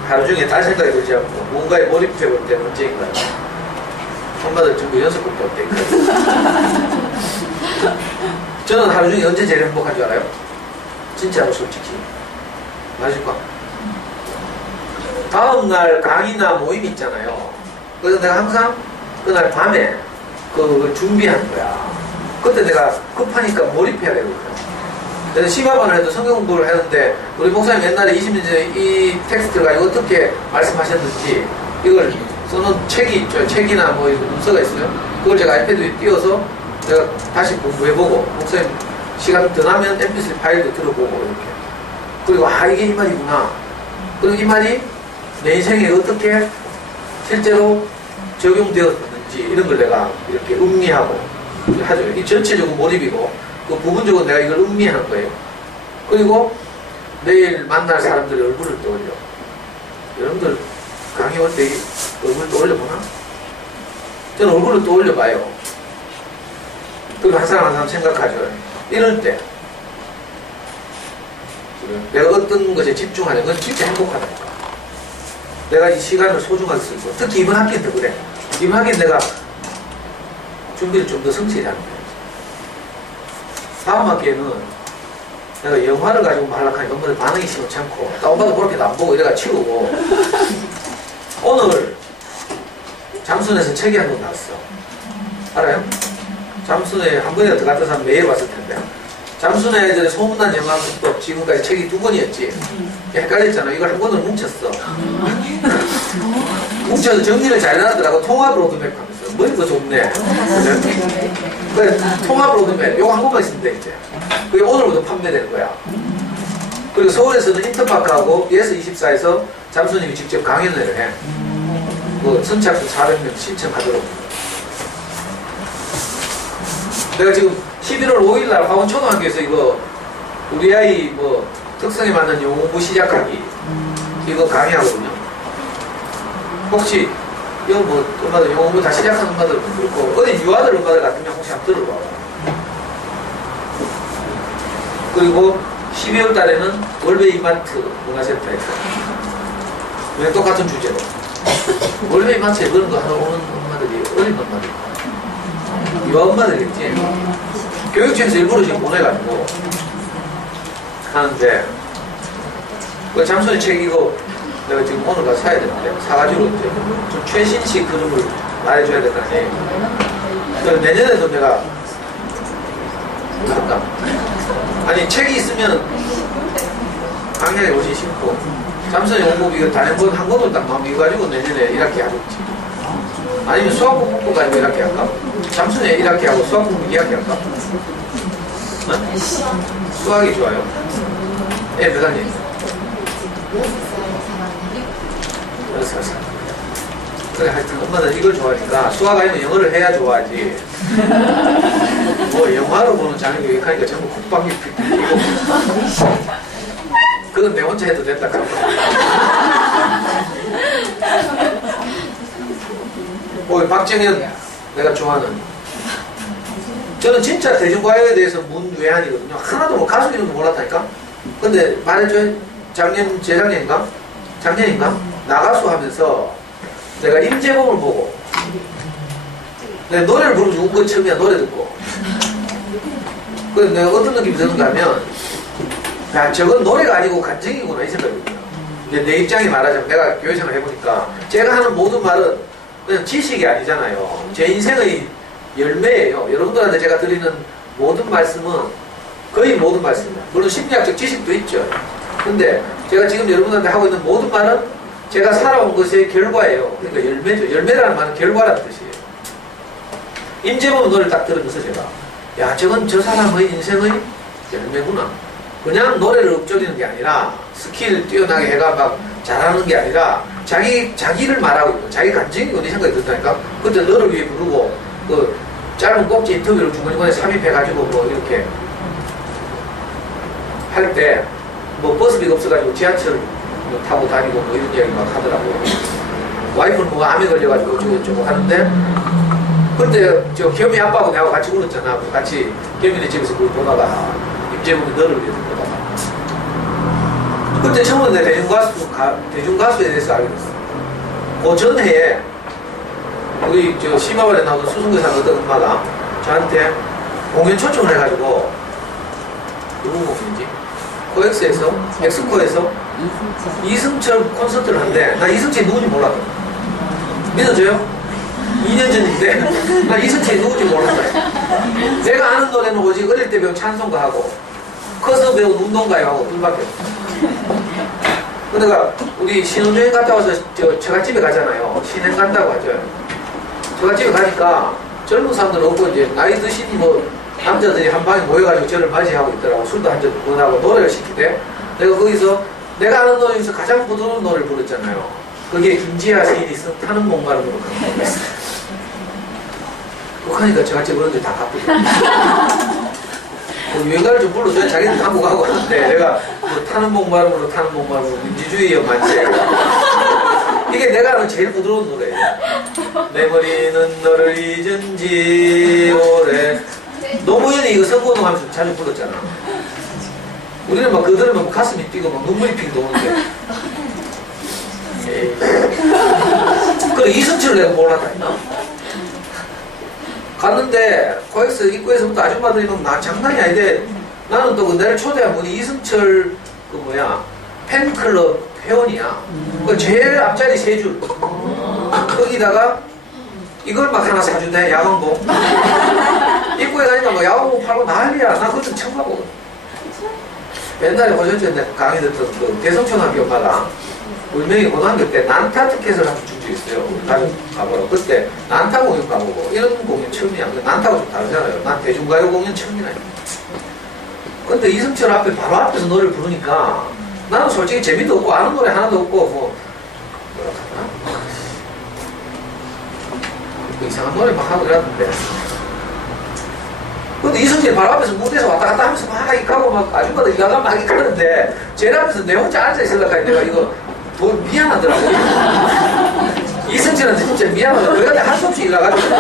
하루 중에 딴 생각이 들지 않고 뭔가에 몰입해 볼 때는 언제인가요? 엄마들 전부 연습국도 없대. 저는 하루 중에 언제 제일 행복한 줄 알아요? 진짜로 솔직히 맞을까? 다음날 강의나 모임 있잖아요. 그래서 내가 항상 그날 밤에 그 준비하는 거야. 그때 내가 급하니까 몰입해야 되거든요. 그래서 심화반을 해도 성경 공부를 하는데 우리 목사님 옛날에 20년 전에 이 텍스트를 가지고 어떻게 말씀하셨는지 이걸 써놓은 책이 있죠. 책이나 뭐 문서가 있어요. 그걸 제가 아이패드에 띄워서 제가 다시 공부해보고 목사님 시간 더 나면 mp3 파일도 들어보고 이렇게. 그리고 이게 이 말이구나. 그리고 이 말이 내 인생에 어떻게 실제로 적용되었는지 이런 걸 내가 이렇게 음미하고 하죠. 이 전체적으로 몰입이고 그 부분적으로 내가 이걸 음미하는 거예요. 그리고 내일 만날 사람들의 얼굴을 떠올려. 여러분들 강의 올 때 얼굴 떠올려보나? 저는 얼굴을 떠올려봐요. 그리고 한 사람 한 사람 생각하죠. 이럴 때 내가 어떤 것에 집중하는 건 진짜 행복하다니까. 내가 이 시간을 소중하게 쓰고 특히 이번 학기는 더 그래. 이번 학기는 내가 준비를 좀 더 성실히 하는 거예요. 다음 학기에는 내가 영화를 가지고 말락하니까 엄마들 반응이 심하지 않고 다운받아 그렇게도 안 보고 이래가 치우고 오늘 잠순에서 책이 한 권 나왔어. 알아요? 잠순에 한 번이라도 같은 사람 매일 왔을 텐데 잠순에 애들이 소문난 영화부터 지금까지 책이 2권이었지. 헷갈렸잖아. 이걸 한 권으로 뭉쳤어. 뭉쳐서 정리를 잘 해놨더라고. 통합 로드맵 하면서. 뭐 이거 좋네. 그래, 통합 로드맵. 요거 한 권만 있으면 돼, 이제. 그게 오늘부터 판매되는 거야. 그리고 서울에서는 인터파크하고 예스24에서 잠수님이 직접 강연을 해. 그 선착순 400명 신청하도록. 내가 지금 11월 5일날 화원초등학교에서 이거 우리 아이 뭐 특성에 맞는 영어 공부 시작하기 이거 강의하거든요. 혹시 이거 뭐 엄마들 영어 공부 다 시작하는 엄마들은 그렇고 어디 유아들 엄마들 같으면 혹시 한번 들어봐봐. 그리고 12월 달에는 월배 이마트 문화센터에서 왜 똑같은 주제로 월배 이마트에 그런 거 하러 오는 엄마들이 어린 엄마들 유아 엄마들이겠지. 교육청에서 일부러 지금 보내가지고 하는데 그 잠수의 책 이거 내가 지금 오늘 가서 사야 되는데 사가지고 이제 좀 최신식 그림을 말해줘야 되다니. 그래서 내년에도 내가 할까? 아니 책이 있으면 강의에 오시 싶고 잠수의 용법 이거 단행본 한 권을 딱 넘겨가지고 내년에 1학기 하겠지. 아니면 수학 공부 가지고 1학기 할까? 잠수의 1학기 하고 수학 공부 2학기 할까? 수학이 좋아요. 예, 배사님. 그래, 하여튼 엄마는 이걸 좋아하니까 수학 아니면 영어를 해야 좋아하지. 뭐 영화로 보는 장애교육하니까 전부 국방이 피고 그건 내 혼자 해도 된다 그런 거. 박정현 내가 좋아하는 저는 진짜 대중과학에 대해서 문외한이거든요. 하나도 뭐 가수 이름도 몰랐다니까. 근데 말해줘요. 재작년인가? 작년인가? 나가수 하면서 내가 임재범을 보고 내가 노래를 부르면 좋은 거 처음이야. 노래 듣고 그래서 내가 어떤 느낌이 드는가 하면 야 저건 노래가 아니고 감정이구나 이 생각이거든요. 이제 내 입장이 말하자면 내가 교회생활 해보니까 제가 하는 모든 말은 그냥 지식이 아니잖아요. 제 인생의 열매예요. 여러분들한테 제가 드리는 모든 말씀은 거의 모든 말씀입니다. 물론 심리학적 지식도 있죠. 근데 제가 지금 여러분한테 하고 있는 모든 말은 제가 살아온 것의 결과예요. 그러니까 열매죠. 열매라는 말은 결과라는 뜻이에요. 임재범 노래를 딱 들으면서 제가 야 저건 저 사람의 인생의 열매구나. 그냥 노래를 읊조리는 게 아니라 스킬 뛰어나게 해가 막 잘하는 게 아니라 자기를 말하고 있고 자기 감정이고 이 생각이 든다니까. 그때 너를 위해 부르고 그 짧은 꼭지 인터뷰를 중간중간에 삽입해가지고 뭐 이렇게 할 때 뭐 버스비가 없어가지고 지하철 뭐 타고 다니고 뭐 이런 이야기 막 하더라고요. 와이프는 뭐 암에 걸려가지고 어쩌고저쩌고 하는데 그때 저 겸이 아빠하고 내가 같이 울었잖아. 같이 겸이네 집에서 그걸 보다가 임재범이 너를 위해서 보다가 그때 처음에 내 대중가수에 대해서 알게 됐어. 그 전해에 우리 저 심화반에 나오던 수승교사 어떤 엄마가 저한테 공연 초청을 해가지고 누구 공연인지 코엑스에서 엑스코에서 이승철 콘서트를 한대. 나 이승철이 누군지 몰랐거든. 믿어져요? 2년 전인데 나 이승철이 누군지 몰랐어요. 내가 아는 노래는 오직 어릴 때 배운 찬송가하고 커서 배운 운동가요하고 둘밖에 없어. 내가 우리 신혼여행 갔다 와서 저 처갓집에 가잖아요. 신행 간다고 하죠. 처갓집에 가니까 젊은 사람들 없고 이제 나이 드신 뭐 남자들이 한 방에 모여가지고 저를 맞이하고 있더라고. 술도 한잔 권하고 노래를 시키대. 내가 거기서 내가 아는 노래 중에서 가장 부드러운 노래를 부르잖아요. 그게 김지아 시인이 쓴 타는 목마름으로 가는 거였어요. 그거 하니까 처갓집 어른들 다 바쁘더라고요. 유행가를 좀 불러줘야 자기들 갖고 가고 하는데 내가 뭐 타는 목마름으로 민주주의여 만세 이게 내가 아는 제일 부드러운 노래예요. 내 머리는 너를 잊은 지 오래. 노무현이 이거 선거운동 하면서 자주 불렀잖아. 우리는 막 그거 들으면 가슴이 뛰고 막 눈물이 핑 도는데 그래 이승철을 내가 몰랐다니까. 갔는데 코엑스 입구에서부터 아줌마들이 막 장난이 아닌데 나는 또 내를 초대한 분이 이승철 그 뭐야 팬클럽 회원이야. 그 제일 앞자리 세 줄. 거기다가 이걸 막 하나 사준대 야광봉. 입구에 가니까 뭐 야광봉 팔고 난리야. 나 그것도 처음 가보거든. 옛날에 호전전에 강의 듣던 그 대성초등학교 엄마가 울명이 고등학교 때 난타 티켓을 한번 준 적이 있어요. 가족 가보라고. 그때 난타 공연 가보고 이런 공연 처음이야. 난타가 좀 다르잖아요. 난 대중가요 공연 처음이라요. 근데 이승철 앞에 바로 앞에서 노래를 부르니까 나는 솔직히 재미도 없고 아는 노래 하나도 없고 뭐 뭐라 하나? 이상한 노래 막 하고 그랬는데 근데 이승철이 바로 앞에서 무대에서 왔다 갔다 하면서 막 가고 막 아줌마들 일하다 막 가는데 제일 앞에서 내 혼자 앉아있으려고 하니까 내가 이거 더 미안하더라고. 이승철한테 진짜 미안하더라고. 내가 할 수 없이 일어가지고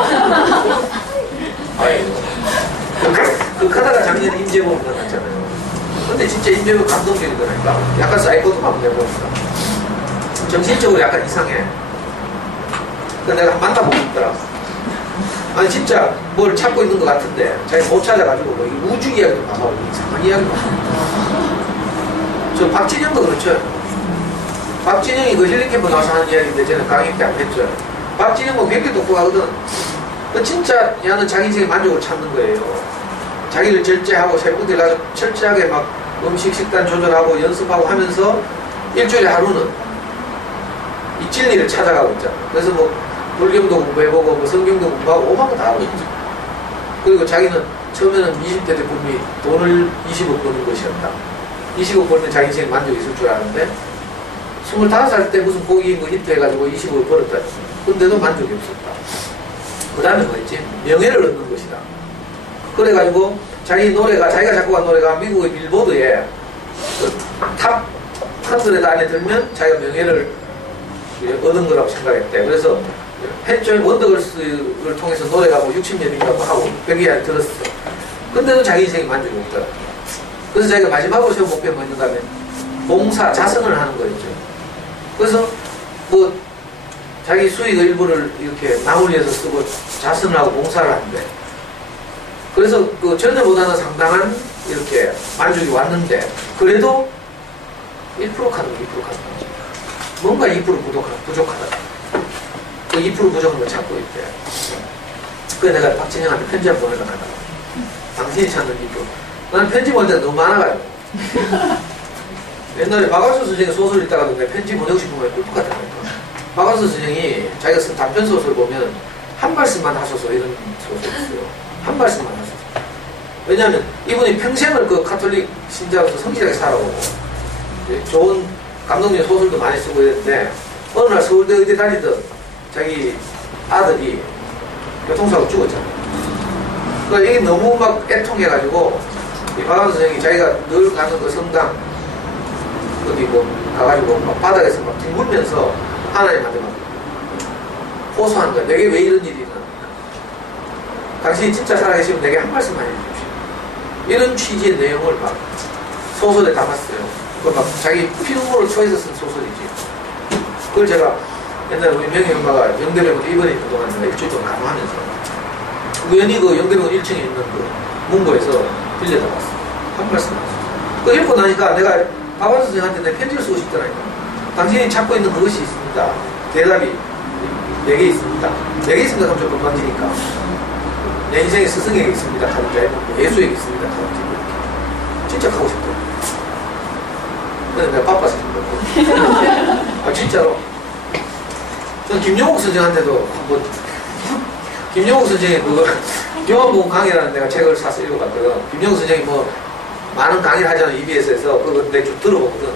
아이고 그 하다가 작년에 임재범 만났잖아요. 근데 진짜 임재범 감동적이더라니까. 약간 사이코도 막 내보니까 정신적으로 약간 이상해. 근데 내가 만나보고 있더라. 아니 진짜 뭘 찾고 있는 것 같은데 자기 못 찾아가지고 뭐 우주 이야기도 봐봐. 이상한 이야기도 저 박진영도 그렇죠. 박진영이 그 힐링캠프 나와서 하는 이야기인데 저는 강의 때 안 했죠. 박진영은 굉장히 똑똑하거든. 그 진짜 야는 자기 인생의 만족을 찾는 거예요. 자기를 절제하고 새벽에 가서 철저하게 막 음식 식단 조절하고 연습하고 하면서 일주일에 하루는 이 진리를 찾아가고 있잖아. 그래서 뭐 불경도 공부해보고 뭐 성경도 공부하고 오만 거 다 하고 있죠. 그리고 자기는 처음에는 20대 때 꿈이 돈을 20억 버는 것이었다. 20억 벌면 자기 인생에 만족이 있을 줄 아는데 25살 때 무슨 고기인 거 히트해가지고 20억을 벌었다. 근데도 만족이 없었다. 그 다음에 뭐였지? 명예를 얻는 것이다. 그래가지고 자기 노래가 자기가 작곡한 노래가 미국의 빌보드에 탑 100 안에 들면 자기가 명예를 얻은 거라고 생각했대. 그래서 해초의 원더걸스를 통해서 노래가 뭐 60년이라고 하고 100위 안에 들었어. 근데도 자기 인생이 만족이 없더라. 그래서 자기가 마지막으로 세운 목표가 뭐였는가 하면 봉사, 자선을 하는 거였죠. 그래서 뭐 자기 수익의 일부를 이렇게 남을 위해서 쓰고 자선을 하고 봉사를 하는데 그래서 그 전에보다는 상당한 이렇게 만족이 왔는데 그래도 1% 카드, 2% 카드 뭔가 2% 부족하다. 그 2% 부족한 걸 찾고 있대. 그래서 내가 박진영한테 편지 한번 보내려고 하다가 당신이 찾는 2%. 나는 편지 보낼 때가 너무 많아가지고 옛날에 박완서 선생이 소설 읽다가도 내 편지 보내고 싶으면 꿀떡 같다니까. 박완서 선생이 자기가 쓴 단편소설 보면 한 말씀만 하소서 이런 소설이 있어요. 한 말씀만 하소서. 왜냐하면 이분이 평생을 그 카톨릭 신자로서 성실하게 살아오고 좋은 감동적인 소설도 많이 쓰고 이랬는데 어느 날 서울대 의대 다니던 자기 아들이 교통사고 죽었잖아요. 그러니까 이게 너무 막 애통해가지고 이 박완서 선생이 자기가 늘 가는 그 성당 어디 뭐 가가지고 막 바닥에서 막 뒹굴면서 하나님한테 막 호소하는 거야. 내게 왜 이런 일이 일어납니까? 당신이 진짜 살아계시면 내게 한 말씀만 해주십시오. 이런 취지의 내용을 막 소설에 담았어요. 그걸 막 자기 피눈물을 토해서 쓴 소설이지. 그걸 제가 옛날에 우리 명희 엄마가 영대병원 입원해 있는 동안 제가 일주일 동안 간호하면서 우연히 그 영대병원 1층에 있는 그 문고에서 빌려다 봤어. 한 말씀만 했어. 그거 읽고 나니까 내가 박완서 선생한테 내 편지를 쓰고 싶더라니까. 당신이 찾고 있는 그것이 있습니다. 대답이 4개 있습니다. 4개 있습니다. 그럼 좀 건방지니까. 내 인생의 스승에게 있습니다. 다른 자에게 예수에게 있습니다. 다른 자에게. 진짜 가고 싶더라고. 근데 내가 바빠서 힘들고. 아, 진짜로. 전 김용옥 선생한테도 한번, 김용옥 선생이 그거, 요한복음 강의라는 내가 책을 사서 읽어봤거든. 김용옥 선생이 뭐, 많은 강의를 하잖아, EBS에서. 그거 내가 좀 들어보거든.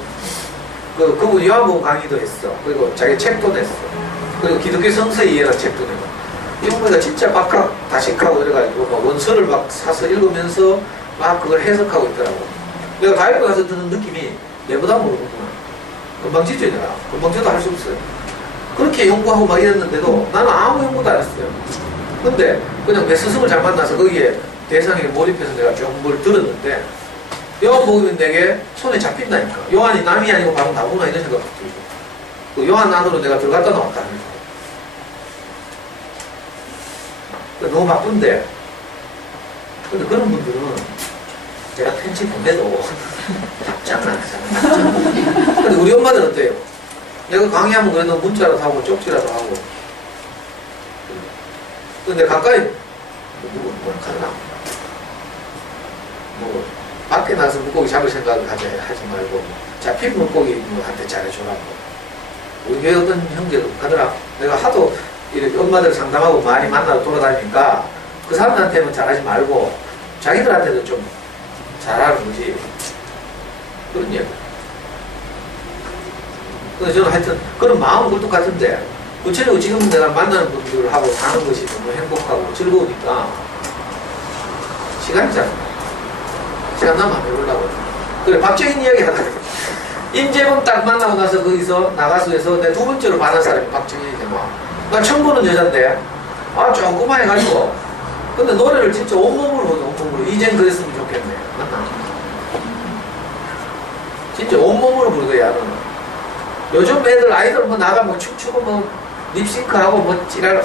그분 요한복음 강의도 했어. 그리고 자기 책도 냈어. 그리고 기독교 성서 이해라는 책도 내고. 이런 거가 진짜 박학 다식하고 이래가지고 막 원서를 막 사서 읽으면서 막 그걸 해석하고 있더라고. 내가 다 읽고 나서 드는 느낌이 내보다 모르는구나. 건방지죠, 내가. 건방져도 할 수 없어요. 그렇게 연구하고 막 이랬는데도 나는 아무 연구도 안 했어요. 근데 그냥 내 스승을 잘 만나서 거기에 대상에 몰입해서 내가 좀 뭘 들었는데 요한복음이 내게 손에 잡힌다니까. 요한이 남이 아니고 바로 나구나 이런 생각이 들고 그 요한 안으로 내가 들어갔다 나왔다는 거. 너무 바쁜데 근데 그런 분들은 제가 편지 보내도 답장을 안 하잖아요. 근데 우리 엄마들은 어때요? 내가 강의하면 그래도 문자라도 하고 쪽지라도 하고. 근데 가까이 누구 하나 뭐 밖에 나가서 물고기 잡을 생각을 하지 말고 잡힌 물고기한테 잘해주라고. 우리 교회 어떤 형제도 하더라. 내가 하도 이렇게 엄마들 상담하고 많이 만나러 돌아다니니까 그 사람한테는 잘하지 말고 자기들한테도 좀 잘하는 거지. 그런 얘기. 근데 저는 하여튼 그런 마음은 꿀떡 같은데 구체적으로 지금 내가 만나는 분들하고 사는 것이 너무 행복하고 즐거우니까 시간이 짧아. 시간 나면 안 해보려고. 그래, 박정희 이야기 하나. 임재범 딱 만나고 나서 거기서 나가수에서 내 두 번째로 반한 사람이 박정희잖아. 나 처음 보는 여잔데, 조그만 해가지고. 근데 노래를 진짜 온몸으로 보죠, 온몸으로. 이젠 그랬으면 좋겠네. 맞나? 진짜 온몸으로 부르더야, 너는. 요즘 애들, 아이들 뭐 나가 뭐 춤추고 뭐 립싱크하고 뭐 찌랄.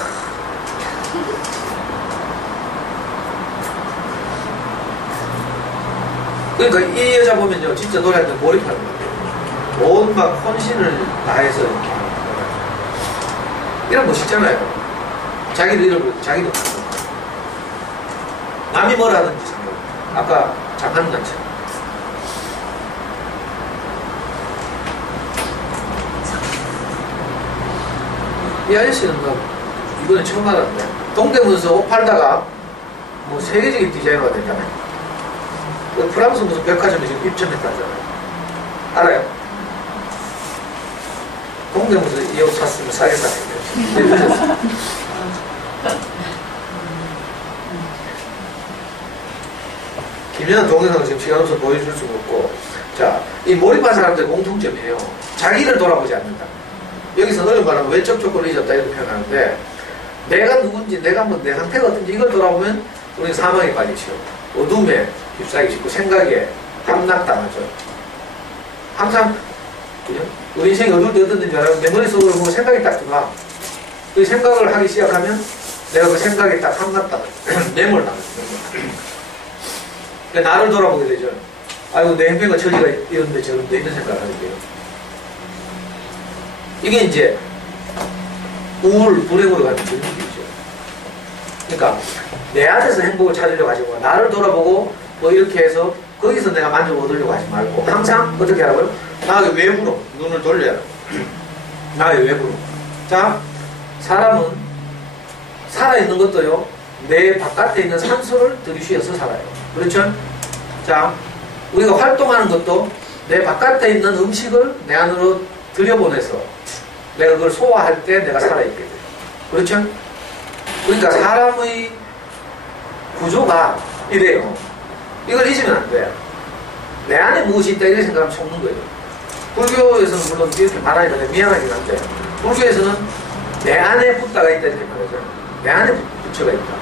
그러니까 이 여자 보면요, 진짜 노래할 때 몰입하는 거예요. 온 막 혼신을 다해서 이렇게 하는 거예요. 이런 멋있잖아요. 자기도 이런 거, 자기도 하는 거. 남이 뭐라 하든지 상관. 아까 장한난처럼. 이 아저씨는 뭐 이번에 처음 알았는데 동대문에서 옷 팔다가 뭐 세계적인 디자이너가 됐잖아요. 프랑스 무슨 백화점에 지금 입점했다잖아요. 알아요? 동대문에서 이 옷 샀으면 사겠다. 김연아 동영상을 지금 시간 없어서 보여줄 수가 없고, 자, 이 몰입한 사람들의 공통점이에요. 자기를 돌아보지 않는다. 여기서 어려운 말하면 외적 조건을 잊었다 이렇게 표현하는데, 내가 누군지, 내가 뭐 내 상태가 어떤지 이걸 돌아보면 우리는 사망에 빠지죠. 어둠에 휩싸이기 쉽고 생각에 함락당하죠. 항상 그죠? 우리 인생이 어두울 때 어떤 줄 알아요? 내 머릿속으로 뭐 생각이 딱 들어와. 그 생각을 하기 시작하면 내가 그 생각에 딱 함락당하죠. 매몰당하죠. 그러니까 나를 돌아보게 되죠. 아이고 내 행패가 처리가 이런데 저런데 이런 생각을 하게 돼요. 이게 이제 우울, 불행으로 가는 길이죠. 그러니까 내 안에서 행복을 찾으려고 하지 말고 나를 돌아보고 뭐 이렇게 해서 거기서 내가 만족을 얻으려고 하지 말고 항상 어떻게 하라고요? 나의 외부로 눈을 돌려야 돼. 나의 외부로. 자, 사람은 살아있는 것도요, 내 바깥에 있는 산소를 들이쉬어서 살아요. 그렇죠? 자, 우리가 활동하는 것도 내 바깥에 있는 음식을 내 안으로 들여보내서 내가 그걸 소화할 때 내가 살아있게 돼요. 그렇죠? 그러니까 사람의 구조가 이래요. 이걸 잊으면 안 돼. 내 안에 무엇이 있다 이렇게 생각하면 속는 거예요. 불교에서는 물론 이렇게 말하니까 미안하긴 한데, 불교에서는 내 안에 붓다가 있다 이렇게 말하죠. 내 안에 부처가 있다.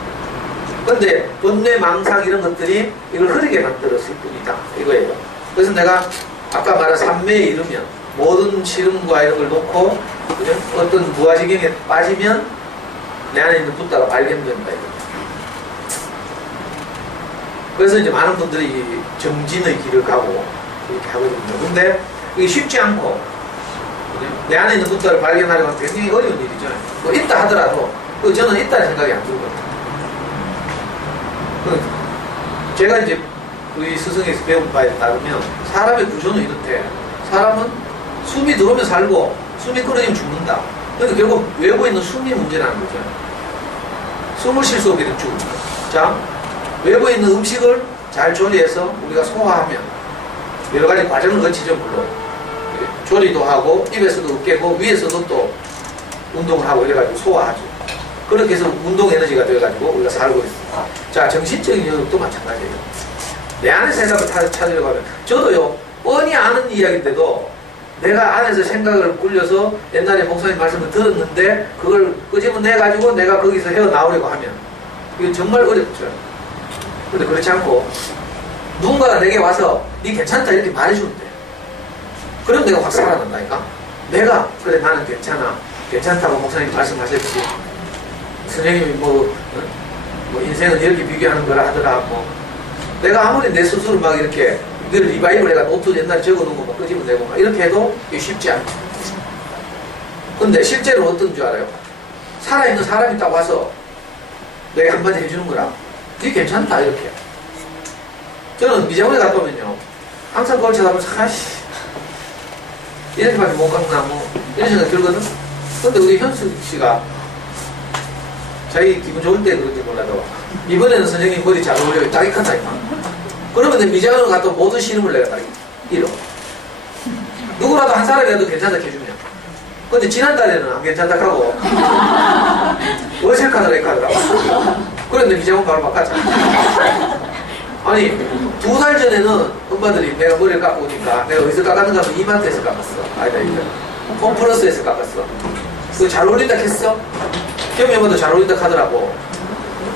그런데 번뇌, 망상 이런 것들이 이걸 흐리게 만들었을 뿐이다 이거예요. 그래서 내가 아까 말한 삼매에 이르면 모든 시름과 이런 걸 놓고 그죠? 어떤 무아지경에 빠지면 내 안에 있는 붓다가 발견된다 이거. 그래서 이제 많은 분들이 정진의 길을 가고 이렇게 하거든요. 근데 이게 쉽지 않고 그죠? 내 안에 있는 붓다를 발견하려면 굉장히 어려운 일이죠. 뭐 있다 하더라도 저는 있다는 생각이 안 들거든요. 제가 이제 우리 스승에서 배운 바에 따르면 사람의 구조는 이렇대. 사람은 숨이 들어오면 살고 숨이 끊어지면 죽는다. 그러니까 결국 외부에 있는 숨이 문제라는 거죠. 숨을 쉴 수 없게 되면 죽는다. 자, 외부에 있는 음식을 잘 조리해서 우리가 소화하면 여러 가지 과정을 거치죠. 물론 조리도 하고 입에서도 깨고 위에서도 또 운동을 하고 이래가지고 소화하죠. 그렇게 해서 운동 에너지가 되어가지고 우리가 살고 있습니다. 자, 정신적인 영역도 마찬가지예요. 내 안에서 생각을 찾으려고 하면 저도요, 뻔히 아는 이야기인데도 내가 안에서 생각을 굴려서 옛날에 목사님 말씀을 들었는데 그걸 끄집어내가지고 내가 거기서 헤어나오려고 하면 이거 정말 어렵죠. 근데 그렇지 않고 누군가가 내게 와서 니 괜찮다 이렇게 말해주면 돼. 그럼 내가 확 살아난다니까. 내가 그래 나는 괜찮아, 괜찮다고 목사님 말씀하셨지, 선생님이 뭐 뭐 인생은 이렇게 비교하는 거라 하더라. 뭐 내가 아무리 내 스스로 막 이렇게 이걸 리바이벌 해가 노트 옛날에 적어놓은 거 막 끄집어내고 막 이렇게 해도 이게 쉽지 않죠. 근데 실제로 어떤 줄 알아요? 살아있는 사람이 딱 와서 내가 한마디 해주는 거라. 이게 괜찮다 이렇게. 저는 미장원에 갔다 오면요 항상 그걸 쳐다보면서 아씨 이렇게밖에 못 갔나 뭐 이런 생각이 들거든. 근데 우리 현숙 씨가 자기 기분 좋을 때 그런지 몰라도 이번에는 선생님 머리 잘 어울려요. 따뜻하다니까. 그러면 내 미장원을 갔다 모든 시름을 내가 딱 잃어. 누구라도 한 사람이라도 괜찮다 해주면. 근데 지난달에는 안 괜찮다 하고 어색하더라 이렇게 하더라고. 그런데 미장원 바로 바꿨잖아. 아니 2달 전에는 엄마들이 내가 머리를 깎고 오니까 내가 어디서 깎았는가 하면 이마트에서 깎았어. 아니다 이거 홈플러스에서 깎았어. 그거 잘 어울린다 했어? 경미 엄마도 잘 어울린다 하더라고.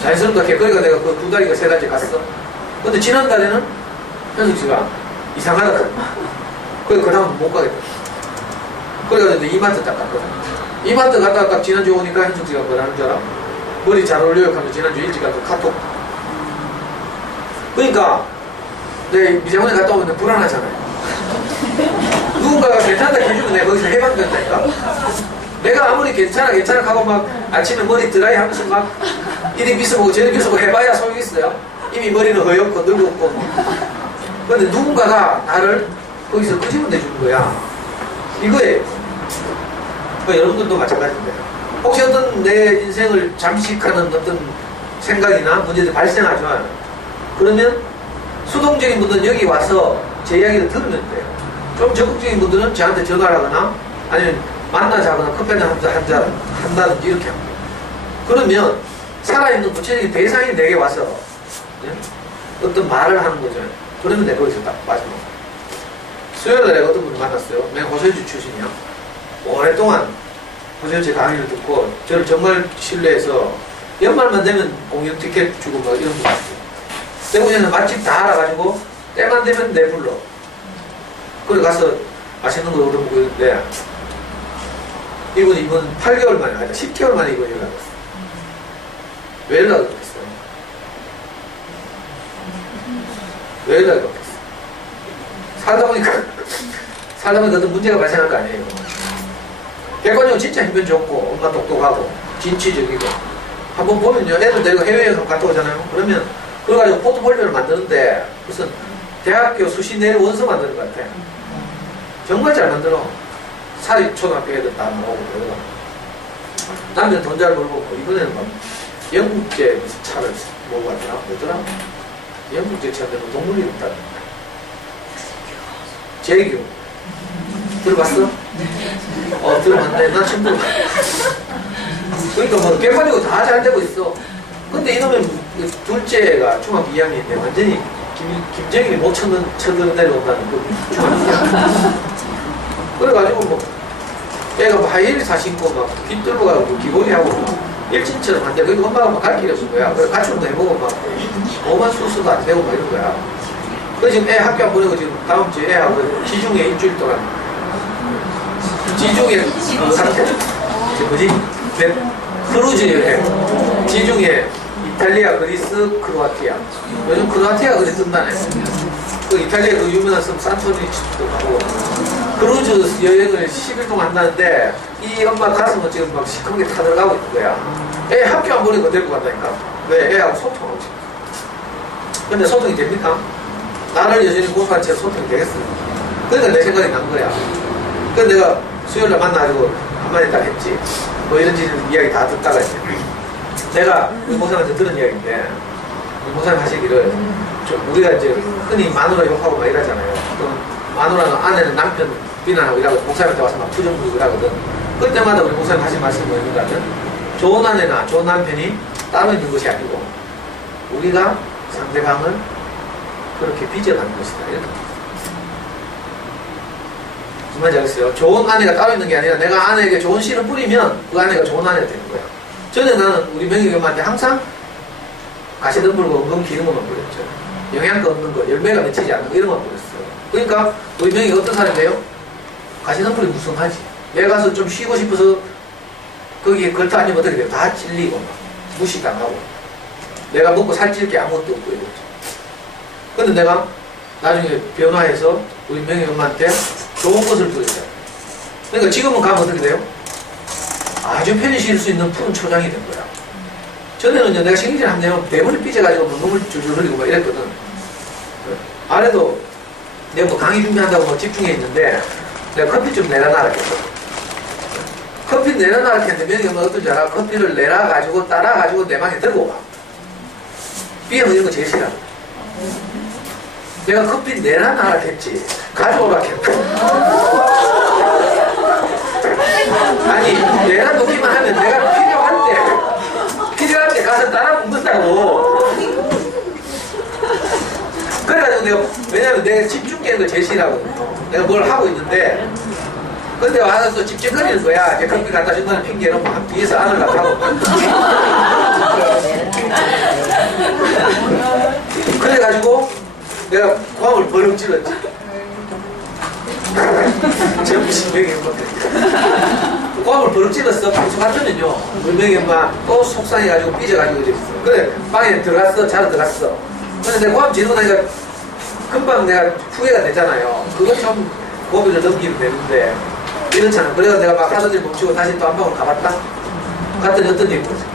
자연스럽게 그러니까 내가 그 2달인가 3달째 갔어. 근데 지난달에는 현숙 씨가 이상하다 그래. 그래서 그 다음부터 못 가겠다. 그래가지고 이마트 딱 갔거든. 이마트 갔다가 딱 지난주에 오니까 현숙 씨가 뭐라 하는 줄 알아? 머리 잘 어울려요 하면서 지난주 일찍 가서 카톡. 그러니까 내 미장원에 갔다 오면 불안하잖아요. 누군가가 괜찮다 해주면 내가 거기서 해방된다니까. 내가 아무리 괜찮아 하고 막 아침에 머리 드라이 하면서 막 이리 비서보고 저리 비서보고 해봐야 소용이 있어요. 이미 머리는 허옇고 늙었고 뭐. 근데 누군가가 나를 거기서 끄집어내주는 거야. 이거에 여러분들도 마찬가지인데 혹시 어떤 내 인생을 잠식하는 어떤 생각이나 문제들이 발생하지만 그러면 수동적인 분들은 여기 와서 제 이야기를 들으면 돼요. 좀 적극적인 분들은 저한테 전화를 하거나 아니면 만나자거나 커피 한잔 한다든지 이렇게 합니다. 그러면 살아있는 구체적인 대상이 내게 와서 어떤 말을 하는 거죠. 그러면 내가 거기서 딱 빠져나와. 수요일에 내가 어떤 분을 만났어요. 내가 호소유지 출신이야. 오랫동안 호소유지 강의를 듣고 저를 정말 신뢰해서 연말만 되면 공연 티켓 주고 막 이런 거 있어요. 대구에는 맛집 다 알아가지고 때만 되면 내 불러. 그래 가서 맛있는 거 얻어먹고 있는데 이번 8개월 만에 아니다 10개월 만에 이거 연락을 했어. 왜 연락을 했어요? 왜 연락을 했어? 살다 보니까 어떤 문제가 발생할 거 아니에요. 객관적으로 진짜 힘변 좋고 엄마 똑똑하고 진취적이고 한번 보면요 애들 데리고 해외여행 갔다 오잖아요. 그러면 그래가지고 포트폴리오를 만드는데 무슨 대학교 수시 내일 원서 만드는 것 같아. 정말 잘 만들어. 사립 초등학교 애들 다 나오고 그러고 남편 돈 잘 벌고 이번에는 막 영국제 차를 몰고 갔더라. 뭐더라? 영국제 차인데 뭐 동물이 없다. 재규 들어봤어? 들어봤네. 나 처음 들어봤어. 그러니까 뭐 객관적으로 다 잘 되고 있어. 근데 이놈의 둘째가 중학교 2학년인데 완전히 김정일이 못 쳐들어 내려온다는 그 중학교 2학년. 그래가지고 뭐 애가 뭐 하이힐 사신고 막 빗들고 가고 기본이 하고 일진처럼 한데 그래도 엄마가 막 가르치려 준 거야. 그래 가출도 해보고 막 오만 수수도 안 되고 막 이런 거야. 그래서 지금 애 학교 안 보내고 지금 다음 주에 애하고 지중해 일주일 동안 지중해 상태 뭐지? 크루즈 여행 지중해 이탈리아, 그리스, 크로아티아. 요즘 크로아티아가 그리 뜬다네. 그 이탈리아 그 유명한 섬 산토리니도 가고 크루즈 여행을 10일 동안 한다는데 이 엄마 가슴은 지금 막 시커멓게 타들어가고 있는 거야. 애 학교 안 보내고 데리고 간다니까. 왜? 애하고 소통하고 싶어. 근데 소통이 됩니까? 나를 여전히 고소한 채로 소통이 되겠어. 그러니까 내 생각이 난 거야. 그래서 내가 수요일날 만나가지고 한마디 딱 했지. 뭐 이런저런 이야기 다 듣다가 이제 내가 우리 목사님한테 들은 이야기인데 우리 목사님 하시기를 좀 우리가 이제 흔히 마누라 욕하고 막 이러잖아요. 그럼 마누라는 아내는 남편 비난하고 이러고 목사님한테 와서 막 투정 부리고 이러거든. 그때마다 우리 목사님 하신 말씀이 뭐였는가 하면 좋은 아내나 좋은 남편이 따로 있는 것이 아니고 우리가 상대방을 그렇게 빚어가는 것이다. 이렇게. 무슨 말인지 알겠어요? 좋은 아내가 따로 있는 게 아니라 내가 아내에게 좋은 씨를 뿌리면 그 아내가 좋은 아내가 되는 거야. 전에 나는 우리 명희엄마한테 항상 가시덤 불고 은근 기는 것만 뿌렸죠. 영양가 없는 거, 열매가 맺히지 않는 거 이런 것만 뿌렸어. 그러니까 우리 명희가 어떤 사람이에요? 가시덤 불이 무성하지. 내가 가서 좀 쉬고 싶어서 거기에 걸터 앉으면 어떻게 돼요? 다 찔리고 막 무시당하고 내가 먹고 살찔 게 아무것도 없고 이거죠. 근데 내가 나중에 변화해서 우리 명희 엄마한테 좋은 것을 보여줘요. 그러니까 지금은 가면 어떻게 돼요? 아주 편히 쉴 수 있는 푸른 초장이 된 거야. 전에는 이제 내가 신경질 안 내면 배분이 삐져가지고 눈물 줄줄 흘리고 막 이랬거든. 아래도 내가 뭐 강의 준비한다고 뭐 집중해 있는데 내가 커피 좀 내려놔라 했거든. 커피 내려놔라 했는데 명희 엄마 어떤 줄 알아? 커피를 내려가지고 따라가지고 내 방에 들고 와. 삐에는 이런 거 제일 싫어. 내가 커피 내려놔라 했지. 가져오라 했다. 아니 내려놓기만 하면 내가 필요할 때 가서 따라 먹는다고. 그래가지고 내가 왜냐면 내가 집중되는 걸 제일 싫어하거든요. 내가 뭘 하고 있는데 근데 와서 또 집중거리는 거야. 이제 커피 갖다 준다는 핑계로 막 뒤에서 안으려고 하고 그래가지고 내가 고함을 버럭 찔렀지. 점심명이 엄마 고함을 버럭 찔렀어. 방송 갔더니요 우리 명희 엄마 또 속상해가지고 삐져가지고 이랬어. 그래 방에 들어갔어. 자러 들어갔어. 근데 내가 고함 지르고 나니까 금방 내가 후회가 되잖아요. 그거 좀 고비를 넘기면 되는데 이렇잖아. 그래서 내가 막 하던 일 멈추고 다시 또 한 방울 가봤다. 갔더니 어떤 일이 있었어.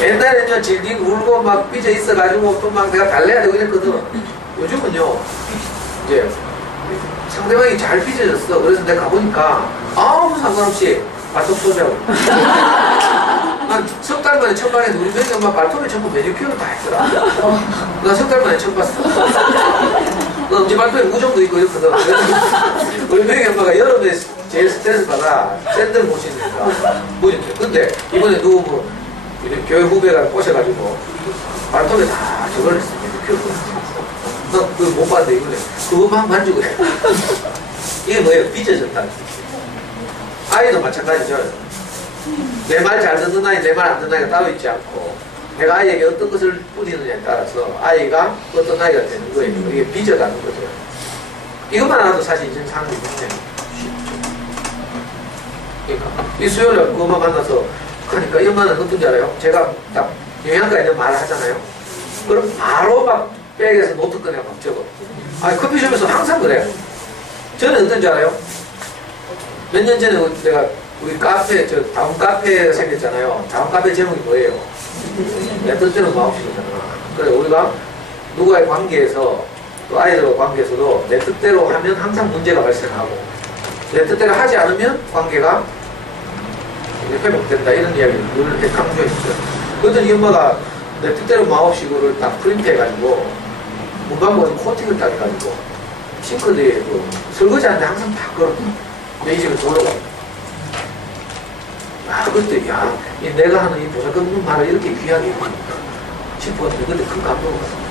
옛날에는 질질 울고 막 삐져 있어가지고 또 막 내가 달래야 되고 이랬거든. 요즘은요 이제 상대방이 잘 삐져졌어. 그래서 내가 가보니까 아무 상관없이 발톱 소지하고 난 석 달 만에 처음 봤는데 우리 명희 엄마 발톱에 전부 매니큐어를 다 했더라. 나 석 달 만에 처음 봤어. 나 엄지 발톱에 무좀도 있고 이렇거든. 우리 명희 엄마가 여름에 제일 스트레스 받아. 샌들 모시니까 무좀돼. 근데 이번에 누구 뭐 교회 후배가 꼬셔가지고 발톱에 다 저걸 했어. 매니큐어를. 나 그거 못 봤는데 이번에 그것만 만지고 해. 이게 뭐예요? 빚어졌다. 아이도 마찬가지죠. 내 말 잘 듣는 아이, 내 말 안 듣는 아이가 따로 있지 않고 내가 아이에게 어떤 것을 뿌리느냐에 따라서 아이가 어떤 아이가 되는 거예요. 이게 빚어가는 거죠. 이것만 알아도 사실 인생 사는 게 굉장히 쉽죠. 그러니까 이 수요일에 그것만 만나서 하니까 이 엄마는 어떤지 알아요? 제가 딱 영양가 있는 말을 하잖아요. 그럼 바로 막 백에서 노트 꺼내 막 적어. 아니 커피숍에서 항상 그래요. 저는 어떤지 알아요? 몇 년 전에 내가 우리 카페, 저 다음 카페가 생겼잖아요. 다음 카페 제목이 뭐예요? 내 뜻대로 마음씨잖아. 그래 우리가 누구와의 관계에서 또 아이들과 관계에서도 내 뜻대로 하면 항상 문제가 발생하고 내 뜻대로 하지 않으면 관계가 회복된다 이런 이야기를 늘 강조했죠. 그랬더니 이 엄마가 내 뜻대로 마법식으로를 딱 프린트해가지고 문방구에서 코팅을 딱 해가지고 싱크대에 그 설거지하는데 항상 다 걸어. 내 집에 돌아가고. 아, 그때, 야, 내가 하는 이 보살없는 말을 이렇게 귀하게 했구나 싶었는데, 그때 큰 감동을 받았습니다.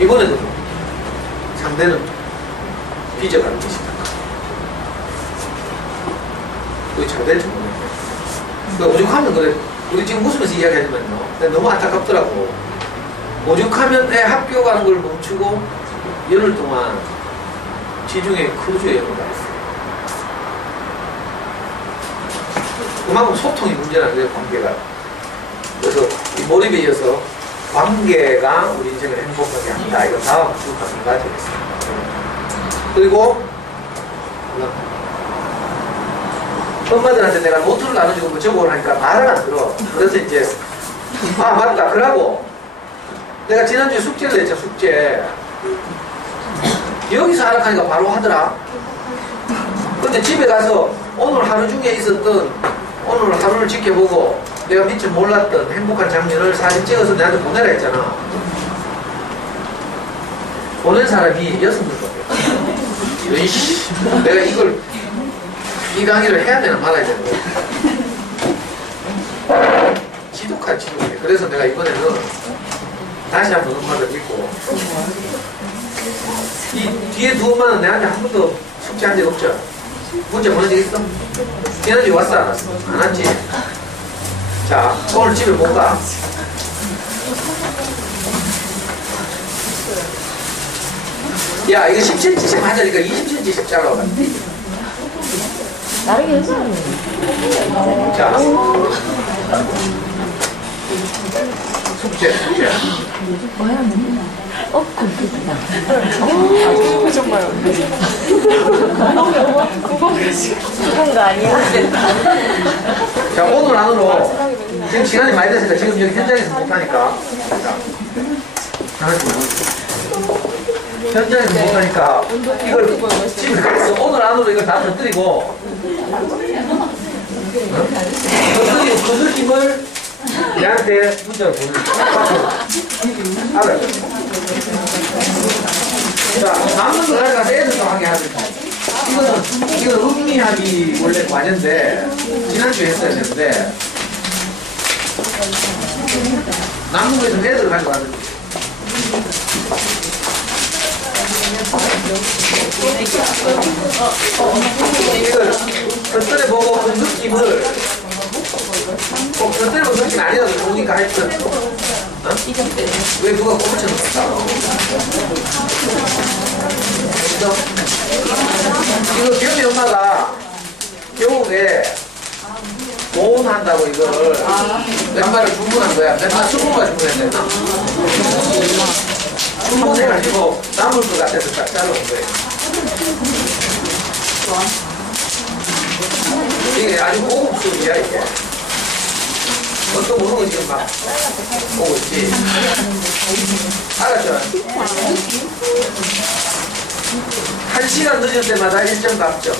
이번에도 상대는 빚어가는 것이다. 그게 잘 될지 모르겠네. 그러니까 오죽하면 그래. 우리 지금 웃으면서 이야기하지만요. 너무 안타깝더라고. 오죽하면 애 학교 가는 걸 멈추고 열흘 동안 지중해 크루즈 여행을 가했어요. 그만큼 소통이 문제라는 거예요, 관계가. 그래서 이 몰입에 이어서 관계가 우리 인생을 행복하게 한다. 이거 다음 주 가져오겠습니다. 그리고 엄마들한테 내가 노트를 나눠주고 뭐 적어오라니까 말을 안 들어. 그래서 이제 아 맞다. 그러고 내가 지난주에 숙제를 했죠. 숙제. 여기서 하락하니까 바로 하더라. 근데 집에 가서 오늘 하루 중에 있었던 오늘 하루를 지켜보고 내가 미처 몰랐던 행복한 장면을 사진 찍어서 내한테 보내라 했잖아. 보낸 사람이 6명. 이씨, 내가 이 강의를 해야 되나 말아야 되나. 지독한 지독해. 그래서 내가 이번에는 다시 한번 엄마를 믿고 이 뒤에 두 엄마는 내한테 한 번도 숙제한 적 없죠? 문자 보낸 적 있어? 지난주에 왔어 안 왔어? 안 왔지? 자, 오늘 집에 못 가. 야, 이거 10cm씩 하자니까 20cm씩 잘라가. 나를 괜찮아. 자, 숙제. 정말. 그런 거 아니야? 자, 오늘 안으로 지금 시간이 많이 됐으니까 지금 여기 현장에서 못하니까. 현장에서 못하니까 이걸 집에 가서 오늘 안으로 이걸 다 터뜨리고 그 느낌을 얘한테 문자로 보내주세요. 알아요? 자, 남는 거 가져가서 애들도 하게 하죠. 이거는 음미합이 원래 과제인데, 지난주에 했어야 되는데, 남는 거에서 애들 가져가는 거예요. 이걸 겉들에 보고 그 느낌을 꼭 겉들에 보고 느낌 아니라도 좋으니까 하여튼 왜 누가 꼽으셨는 거야? 이거 경희 엄마가 교육에 보온한다고 이거를 몇 마리를 주문한 거야. 몇 마리 20마 주문했나? 주문해가지고 남을 것 같아서 딱 잘라온 거예요. 이게 아주 고급 수업이야, 이게. 또 모르는 거 지금 막 보고 있지. 알았죠? 1시간 늦을 때마다 일정 값죠.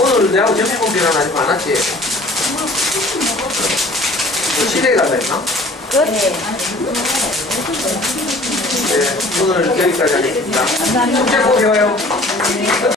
오늘 내하고 점심공기는 아직 많았지? 시댁에 가서 했나? 네. 네, 오늘 여기까지 하겠습니다. 숙제 꼭 배워요.